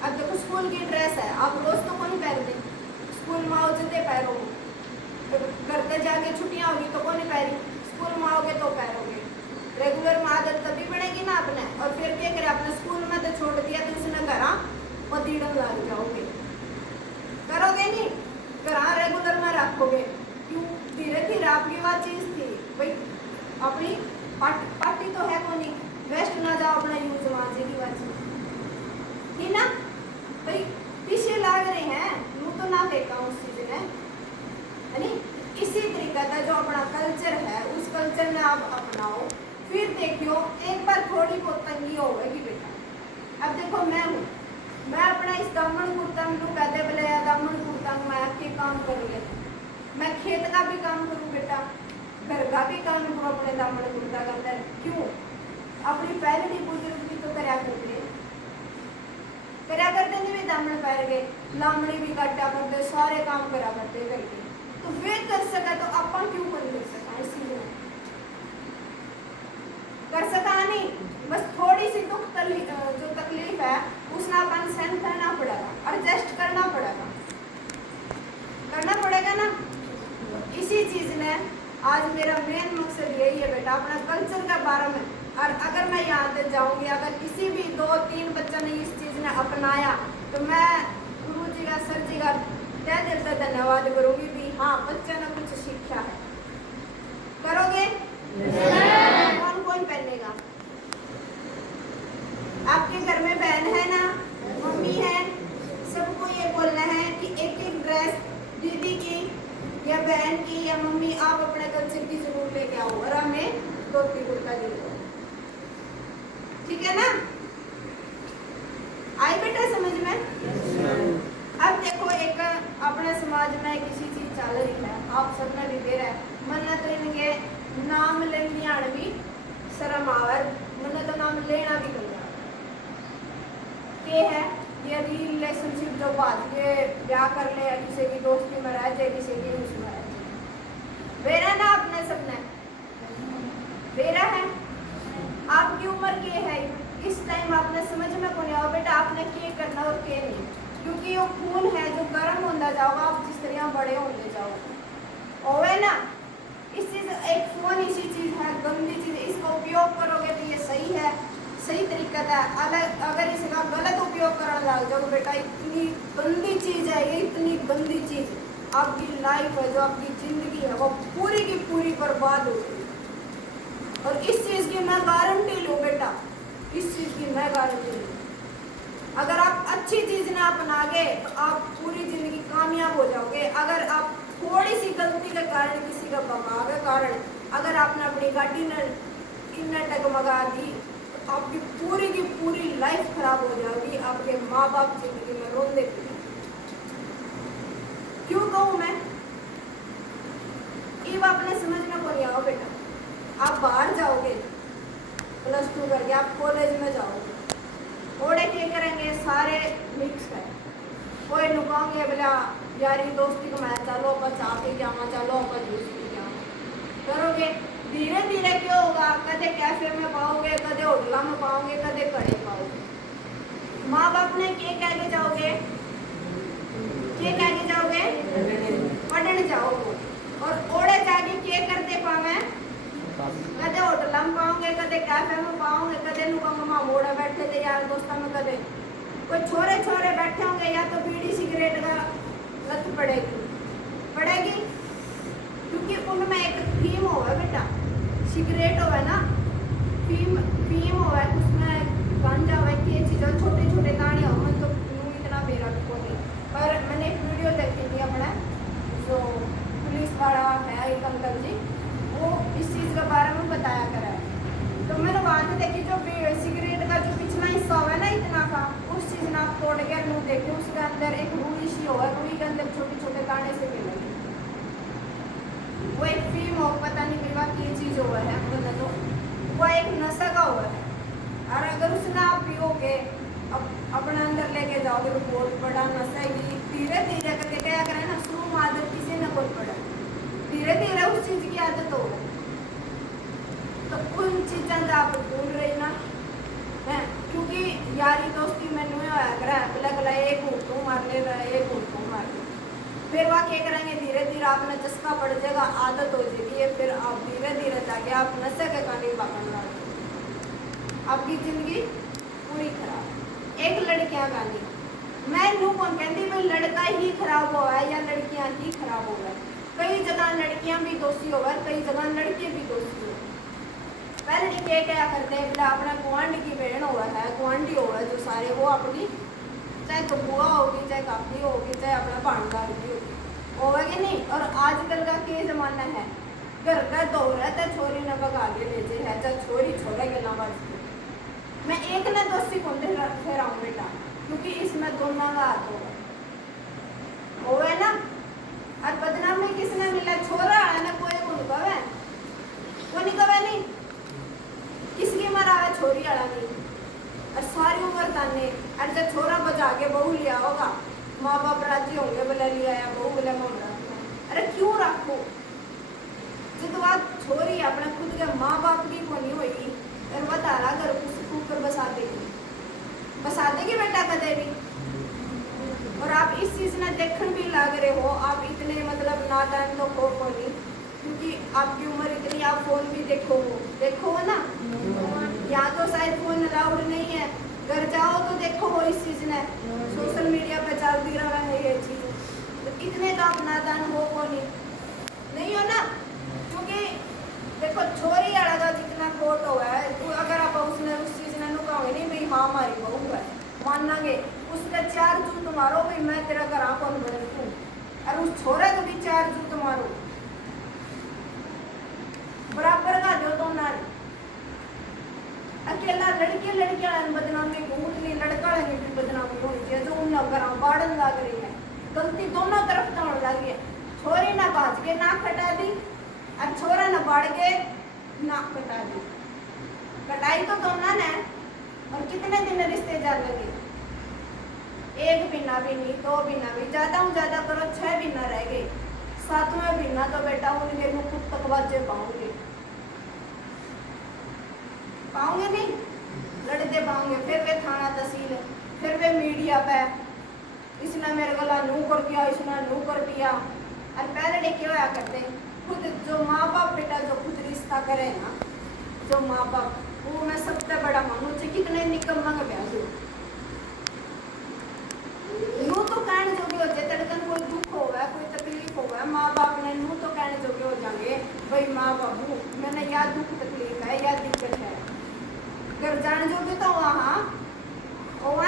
अब देखो स्कूल की ड्रेस है, आप रोज तो कौन पहनते, स्कूल में आओ जते पहनो, घर पे जाके छुट्टियां होगी तो कौन पहनी, स्कूल में आओगे तो पहनोगे, रेगुलर में आदत तभी बनेगी ना अपने। और फिर क्या करे अपने स्कूल में तो छोड़ दिया तो उसने घर पतीड़न लग जाओगे, करोगे नहीं, घर रेगुलर में रखोगे। क्यों? धीरे धीरे आपकी बात चीज थी भाई अपनी पार्टी तो है को नहीं, वेस्ट ना जाओ अपना यूज मांझे की बात ठीक ना भाई, पीछे लाग रहे हैं यूं तो ना फेंका उस चीज ने है नी। इसी तरीके का जो अपना कल्चर है उस कल्चर में आप अपनाओ, फिर देखियो एक बार थोड़ी बहुत तंगी होगी बेटा। अब देखो मैं हूँ, मैं अपना इस दामन कुर्ता में कहते बोले दामन कुर्ता में मैं आपके काम करूँगी, मैं खेत का भी काम करूँ बेटा, घर का भी काम करूँ अपने दामन कुर्ता के अंदर। क्यों? अपनी पहले बुजुर्ग भी तो करा करते नहीं भी दामन पैर गए, लामड़ी भी काटा करते, सारे काम करा करते करके, तो वे कर सका तो अपा क्यों नहीं कर सका? इसीलिए कर सका नहीं, बस थोड़ी सी दुख जो तकलीफ है उसने अपन सहन करना पड़ेगा, एडजस्ट करना पड़ेगा ना। इसी चीज ने आज मेरा मेन मकसद यही है बेटा अपना कल्चर के बारे में। और अगर मैं यहाँ से जाऊंगी, अगर किसी भी 2-3 बच्चों ने इस चीज ने अपनाया तो मैं गुरु जी का सर जी का तहे दिल से धन्यवाद करूंगी भी हाँ बच्चे ने कुछ सीखा है। करोगे? कौन कौन पहनेगा? आपके घर में बहन है ना, मम्मी है, सबको ये बोलना है कि एक एक ड्रेस दीदी की या बहन की या मम्मी आप अपने कल्चर की जरूर लेके आओ और हमें धोती कुर्ता दे दो, ठीक है ना? आई बेटा समझ में? अब देखो एक अपने समाज में किसी चीज चल रही है, आप सब ने भी दे रहा है, मन तो इनके नाम लेने भी शर्म आवर, मन तो नाम लेना भी करना है। यदि रिलेशनशिप जो बात के ब्याह कर ले, किसी की दोस्ती में रह जाए, किसी की उसमें रह जाए, बेरा ना अपने सपने बेरा है। आपकी उम्र के है इस टाइम आपने समझ में कौन आओ बेटा आपने क्या करना और क्या नहीं, क्योंकि वो खून है जो गर्म होता जाओगा आप जिस तरह बड़े होते जाओगे ओवे ना। इस चीज एक फोन इसी चीज है गंदी चीज, इसका उपयोग करोगे तो ये सही है, सही तरीका था। अगर इसका गलत उपयोग करने लग जाओगे बेटा इतनी गंदी चीज है ये, इतनी गंदी चीज आपकी लाइफ है जो आपकी जिंदगी है वो पूरी की पूरी बर्बाद हो गई। और इस चीज की मैं गारंटी लूँ बेटा, इस चीज की मैं गारंटी लूँ। अगर आप अच्छी चीज ना अपना गए तो आप पूरी जिंदगी कामयाब हो जाओगे। अगर आप थोड़ी सी गलती के कारण किसी का बगा के कारण अगर आपने अपनी गाड़ी न इन्हें डगमगा दी तो आपकी पूरी की पूरी लाइफ खराब हो जाएगी। आपके माँ बाप जिंदगी में रोंदे फिरेंगे। क्यों कहूँ मैं? ये बात ने समझना को नहीं आओ बेटा। आप बाहर जाओगे +2 करके, आप कॉलेज में जाओगे, ओड़े क्या करेंगे, सारे मिक्स है। कोई लुकाओगे बोला यारी दोस्ती को मैं चलो अपन चाह पी जावा, चलो अपन जूस पी जावा करोगे। धीरे धीरे क्यों होगा, कदे कैफे में पाओगे, कदे होटल में पाओगे, कदे कड़े पाओगे। माँ बाप ने क्या कह के जाओगे, क्या कह के जाओगे, पढ़ने जाओगे। और ओड़े जाके क्या करते पावे, कदे होटल में पाओगे, कदे कैफे में पाओगे, कदे लुकाओगे माँ मोड़ा बैठे थे यार दोस्तों में, कदे कोई छोरे छोरे बैठे होंगे या तो बीड़ी सिगरेट का लत पड़ेगी क्योंकि उनमें एक थीम होगा बेटा, सिगरेट होगा ना, फीम होगा, उसमें गांजा होगा, ये चीज़ें छोटे छोटे दाने हो। मैं तो इतना बेरा को नहीं, पर मैंने एक वीडियो देखी थी अपना, जो पुलिस वाला है एक अंकल जी, वो इस चीज़ के बारे में बताया करा है। तो मैंने बात देखी, जो सिगरेट का जो पिछला हिस्सा हुआ है ना इतना का, उस चीज़ ने आप तोड़ के मुँह देखे, उसके अंदर एक रुई सी होगा, रुई के अंदर छोटे छोटे दाने से मिलेंगे, वो एक फीम हो, पता नहीं कई बात ये चीज़ हुआ है बता दो, वो एक नशा का हुआ है। और अगर उसने आप पियोगे अपने अंदर लेके जाओगे तो बहुत बड़ा नशा है। धीरे धीरे करके क्या करें ना, शुरू में आदत किसी ने कोई पड़ा, धीरे धीरे उस चीज़ की आदत हो गई, तो उन चीज़ों से आप भूल रही ना है। क्योंकि यारी दोस्ती में नहीं होया करा, बोला एक घूटू मार ले रहा है, एक घूटू मार ले, फिर वह क्या करेंगे, धीरे धीरे आपने चस्का पड़ जाएगा, आदत हो जाएगी, फिर आप धीरे धीरे जाके आप नशे के कांडे पकड़ लाओगे, आपकी जिंदगी पूरी खराब। एक लड़कियां गानी, मैं नू कौन कहती भाई लड़का ही खराब हुआ है या लड़कियां ही खराब हो गए। कई जगह लड़कियां भी दोषी हो गए, कई जगह लड़के भी दोषी हो। पहले क्या करते हैं, बोला अपना गुआंढी की बहन हुआ है, गुआंढी होगा जो सारे, वो अपनी चाहे तो बुआ होगी, चाहे काकी होगी, चाहे अपना भांडार भी होगा कि नहीं। और आजकल का क्या जमाना है, घर का दौर है तो छोरी ने भगा के भेजे है, चाहे छोरी छोरे के ना बच। मैं एक ने दोषी कौन ठहराऊं बेटा, क्योंकि इसमें दोनों का हाथ होगा ना। और बदनामी किसने मिला, छोरा है ना, कोई कौन कवे, वो नहीं कवे नहीं, किसकी मरा है, छोरी आड़ा नहीं। और सारी उम्र ताने, और जब छोरा बजा के बहू लिया होगा, माँ बाप राजी होंगे, बोले लिया या बहू बोले मोड़ा, अरे क्यों रखो। जब बात छोरी अपने खुद के माँ बाप की को नहीं होगी, और बता रहा घर ऊपर बसा देगी बेटा कदे भी। और आप इस चीज़ ने देखने भी लग रहे हो, आप इतने मतलब नादान तो हो को नहीं, क्योंकि आपकी उम्र इतनी, आप फोन भी देखो ना, यहाँ तो शायद फोन अलाउड नहीं है, घर जाओ तो देखो वो इस चीज़ ने सोशल मीडिया पर चलती रहा है ये चीज़। तो इतने तो आप नादान हो को नहीं हो ना, क्योंकि देखो छोरी वाला का जितना कोट हुआ है, तो अगर आप उसने उस चीज़ ने नुकाओगे नहीं भाई हाँ हमारी बहू है, मानेंगे उसका 4 जूत मारो भाई मैं तेरा घर कौन बदलूँ, और उस छोरे को भी 4 जूत मारो, बराबर का जो तो ना। अकेला लड़कियां बदनामी भूल नहीं, लड़का भी बदनामी होनी चाहिए, जो उन घर बाढ़ लग रही है, गलती दोनों तरफ तो होने लगी है। छोरी ना भाज के नाक कटा दी, और छोरा न बाढ़ के नाक कटा दी, कटाई तो दोनों ने। और कितने दिन रिश्ते जा लगे, 1 महीना भी नहीं, 2 महीना भी, ज्यादा करो 6 महीना रह गए, 7वें महीना तो बेटा उनके मुँह कुछ तक बाजे पाओगे नहीं, लड़ते पाओगे, फिर वे थाना तहसील, फिर वे मीडिया पे, इसने मेरे गला नू कर दिया, इसने नू कर दिया। और पहले क्या होया करते, खुद जो माँ बाप बेटा जो खुद रिश्ता करे ना, जो माँ बाप, वो मैं सबसे बड़ा मानू चाहिए, कितने निकम्मा का ब्याज हो नू तो कहने जोगे हो जाए, तड़कन कोई दुख होगा, कोई तकलीफ होगा, माँ बाप ने नू तो कहने जोगे हो जाएंगे भाई माँ बाबू मैंने या दुख तकलीफ है या दिक्कत है, घर जाने जोगे तो वहाँ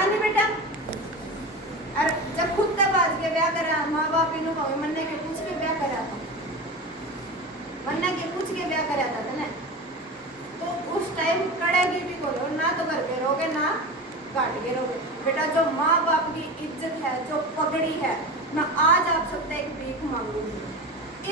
नहीं बेटा। और जब खुद तक बाज के ब्याह करा, माँ बाप इन मन्ने के पूछ के ब्याह करा था, मन्ना के पूछ के ब्याह करा था ना, तो उस टाइम कड़ेगी भी बोलो ना, तो घर के रहोगे ना काट के रहोगे। बेटा जो माँ बाप की इज्जत है, जो पगड़ी है, मैं आज आप सबसे एक भीख मांगूंगी,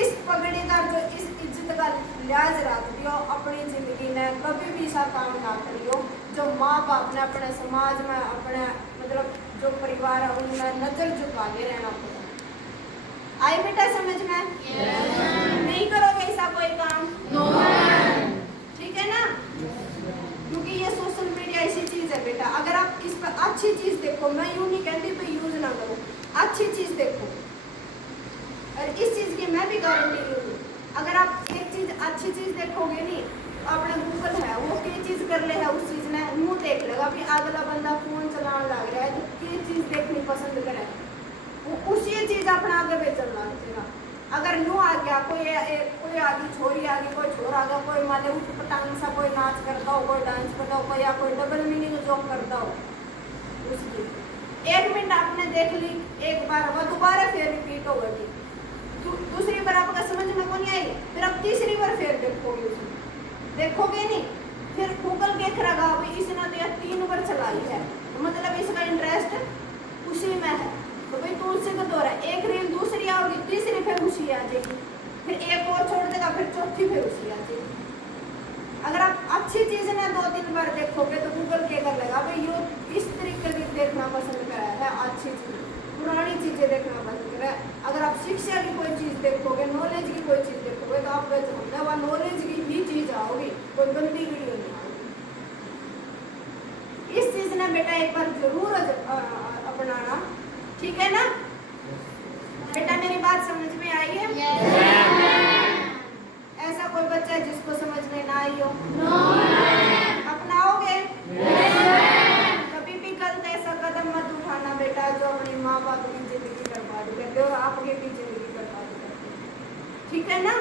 इस पगड़ी का जो इस इज्जत का लिहाज रख दियो, अपनी जिंदगी में कभी भी ऐसा काम ना करियो जो माँ बाप ने अपने समाज में, अपने मतलब जो परिवार है उनमें नजर झुका के रहना पड़ेगा। आई बेटा समझ में? नहीं करोगे ऐसा कोई काम? ठीक है ना? क्योंकि ये सोशल मीडिया ऐसी चीज है बेटा, अगर आप इस पर अच्छी चीज देखो, मैं यूं नहीं कहती तो यूज ना करो, अच्छी चीज देखो, और इस चीज की मैं भी गारंटी लूंगी। अगर आप एक चीज अच्छी चीज देखोगे नहीं, अपना गूगल है वो क्या चीज कर ले है, उस चीज ने मुंह देख लेगा, फिर अगला बंदा फोन चलाने लग रहा है तो क्या चीज देखनी पसंद करे, वो उसी चीज अपना आगे बेचने लग जाएगा। अगर यूँ आ गया कोई आगे छोरी आ गई, कोई छोर आ गया, कोई माले उठ पटांग सा कोई नाच करता हो, कोई डांस करता हो, कोई या कोई डबल मीनिंग जोक करता हो, उसकी 1 मिनट आपने देख ली, एक बार वो दोबारा फिर रिपीट होगा, दूसरी बार आपका समझ में नहीं आई, फिर आप तीसरी बार फिर देखोगे, उसमें देखोगे नहीं, फिर गूगल देख रहा भाई इसने तो 3 बार चलाई है, तो मतलब इसका इंटरेस्ट उसी में है, तो भाई तू उसी को दोहरा, एक रील दूसरी आओगी, तीसरी फिर उसी आ जाएगी, फिर एक और छोड़ देगा, फिर चौथी फिर उसी आ जाएगी। अगर आप अच्छी चीज ने 2-3 बार देखोगे तो गूगल क्या कर लेगा, भाई यो इस तरीके की देखना पसंद करा है, अच्छी चीज, पुरानी चीजें देखना पसंद करा है। अगर आप शिक्षा की कोई चीज देखोगे, नॉलेज की कोई चीज देखोगे, तो आप होगा वह नॉलेज की ही चीज आओगी, कोई गंदी वीडियो नहीं आओगी। इस चीज ने बेटा एक बार जरूर अपनाना, ठीक है ना बेटा? मेरी बात समझ में आई है? ऐसा कोई बच्चा है जिसको समझ में ना आई हो? अपनाओगे? कभी भी गलत ऐसा कदम मत उठाना बेटा जो अपनी माँ बाप की जिंदगी बर्बाद कर दे और आपकी भी जिंदगी बर्बाद कर दे, ठीक है ना?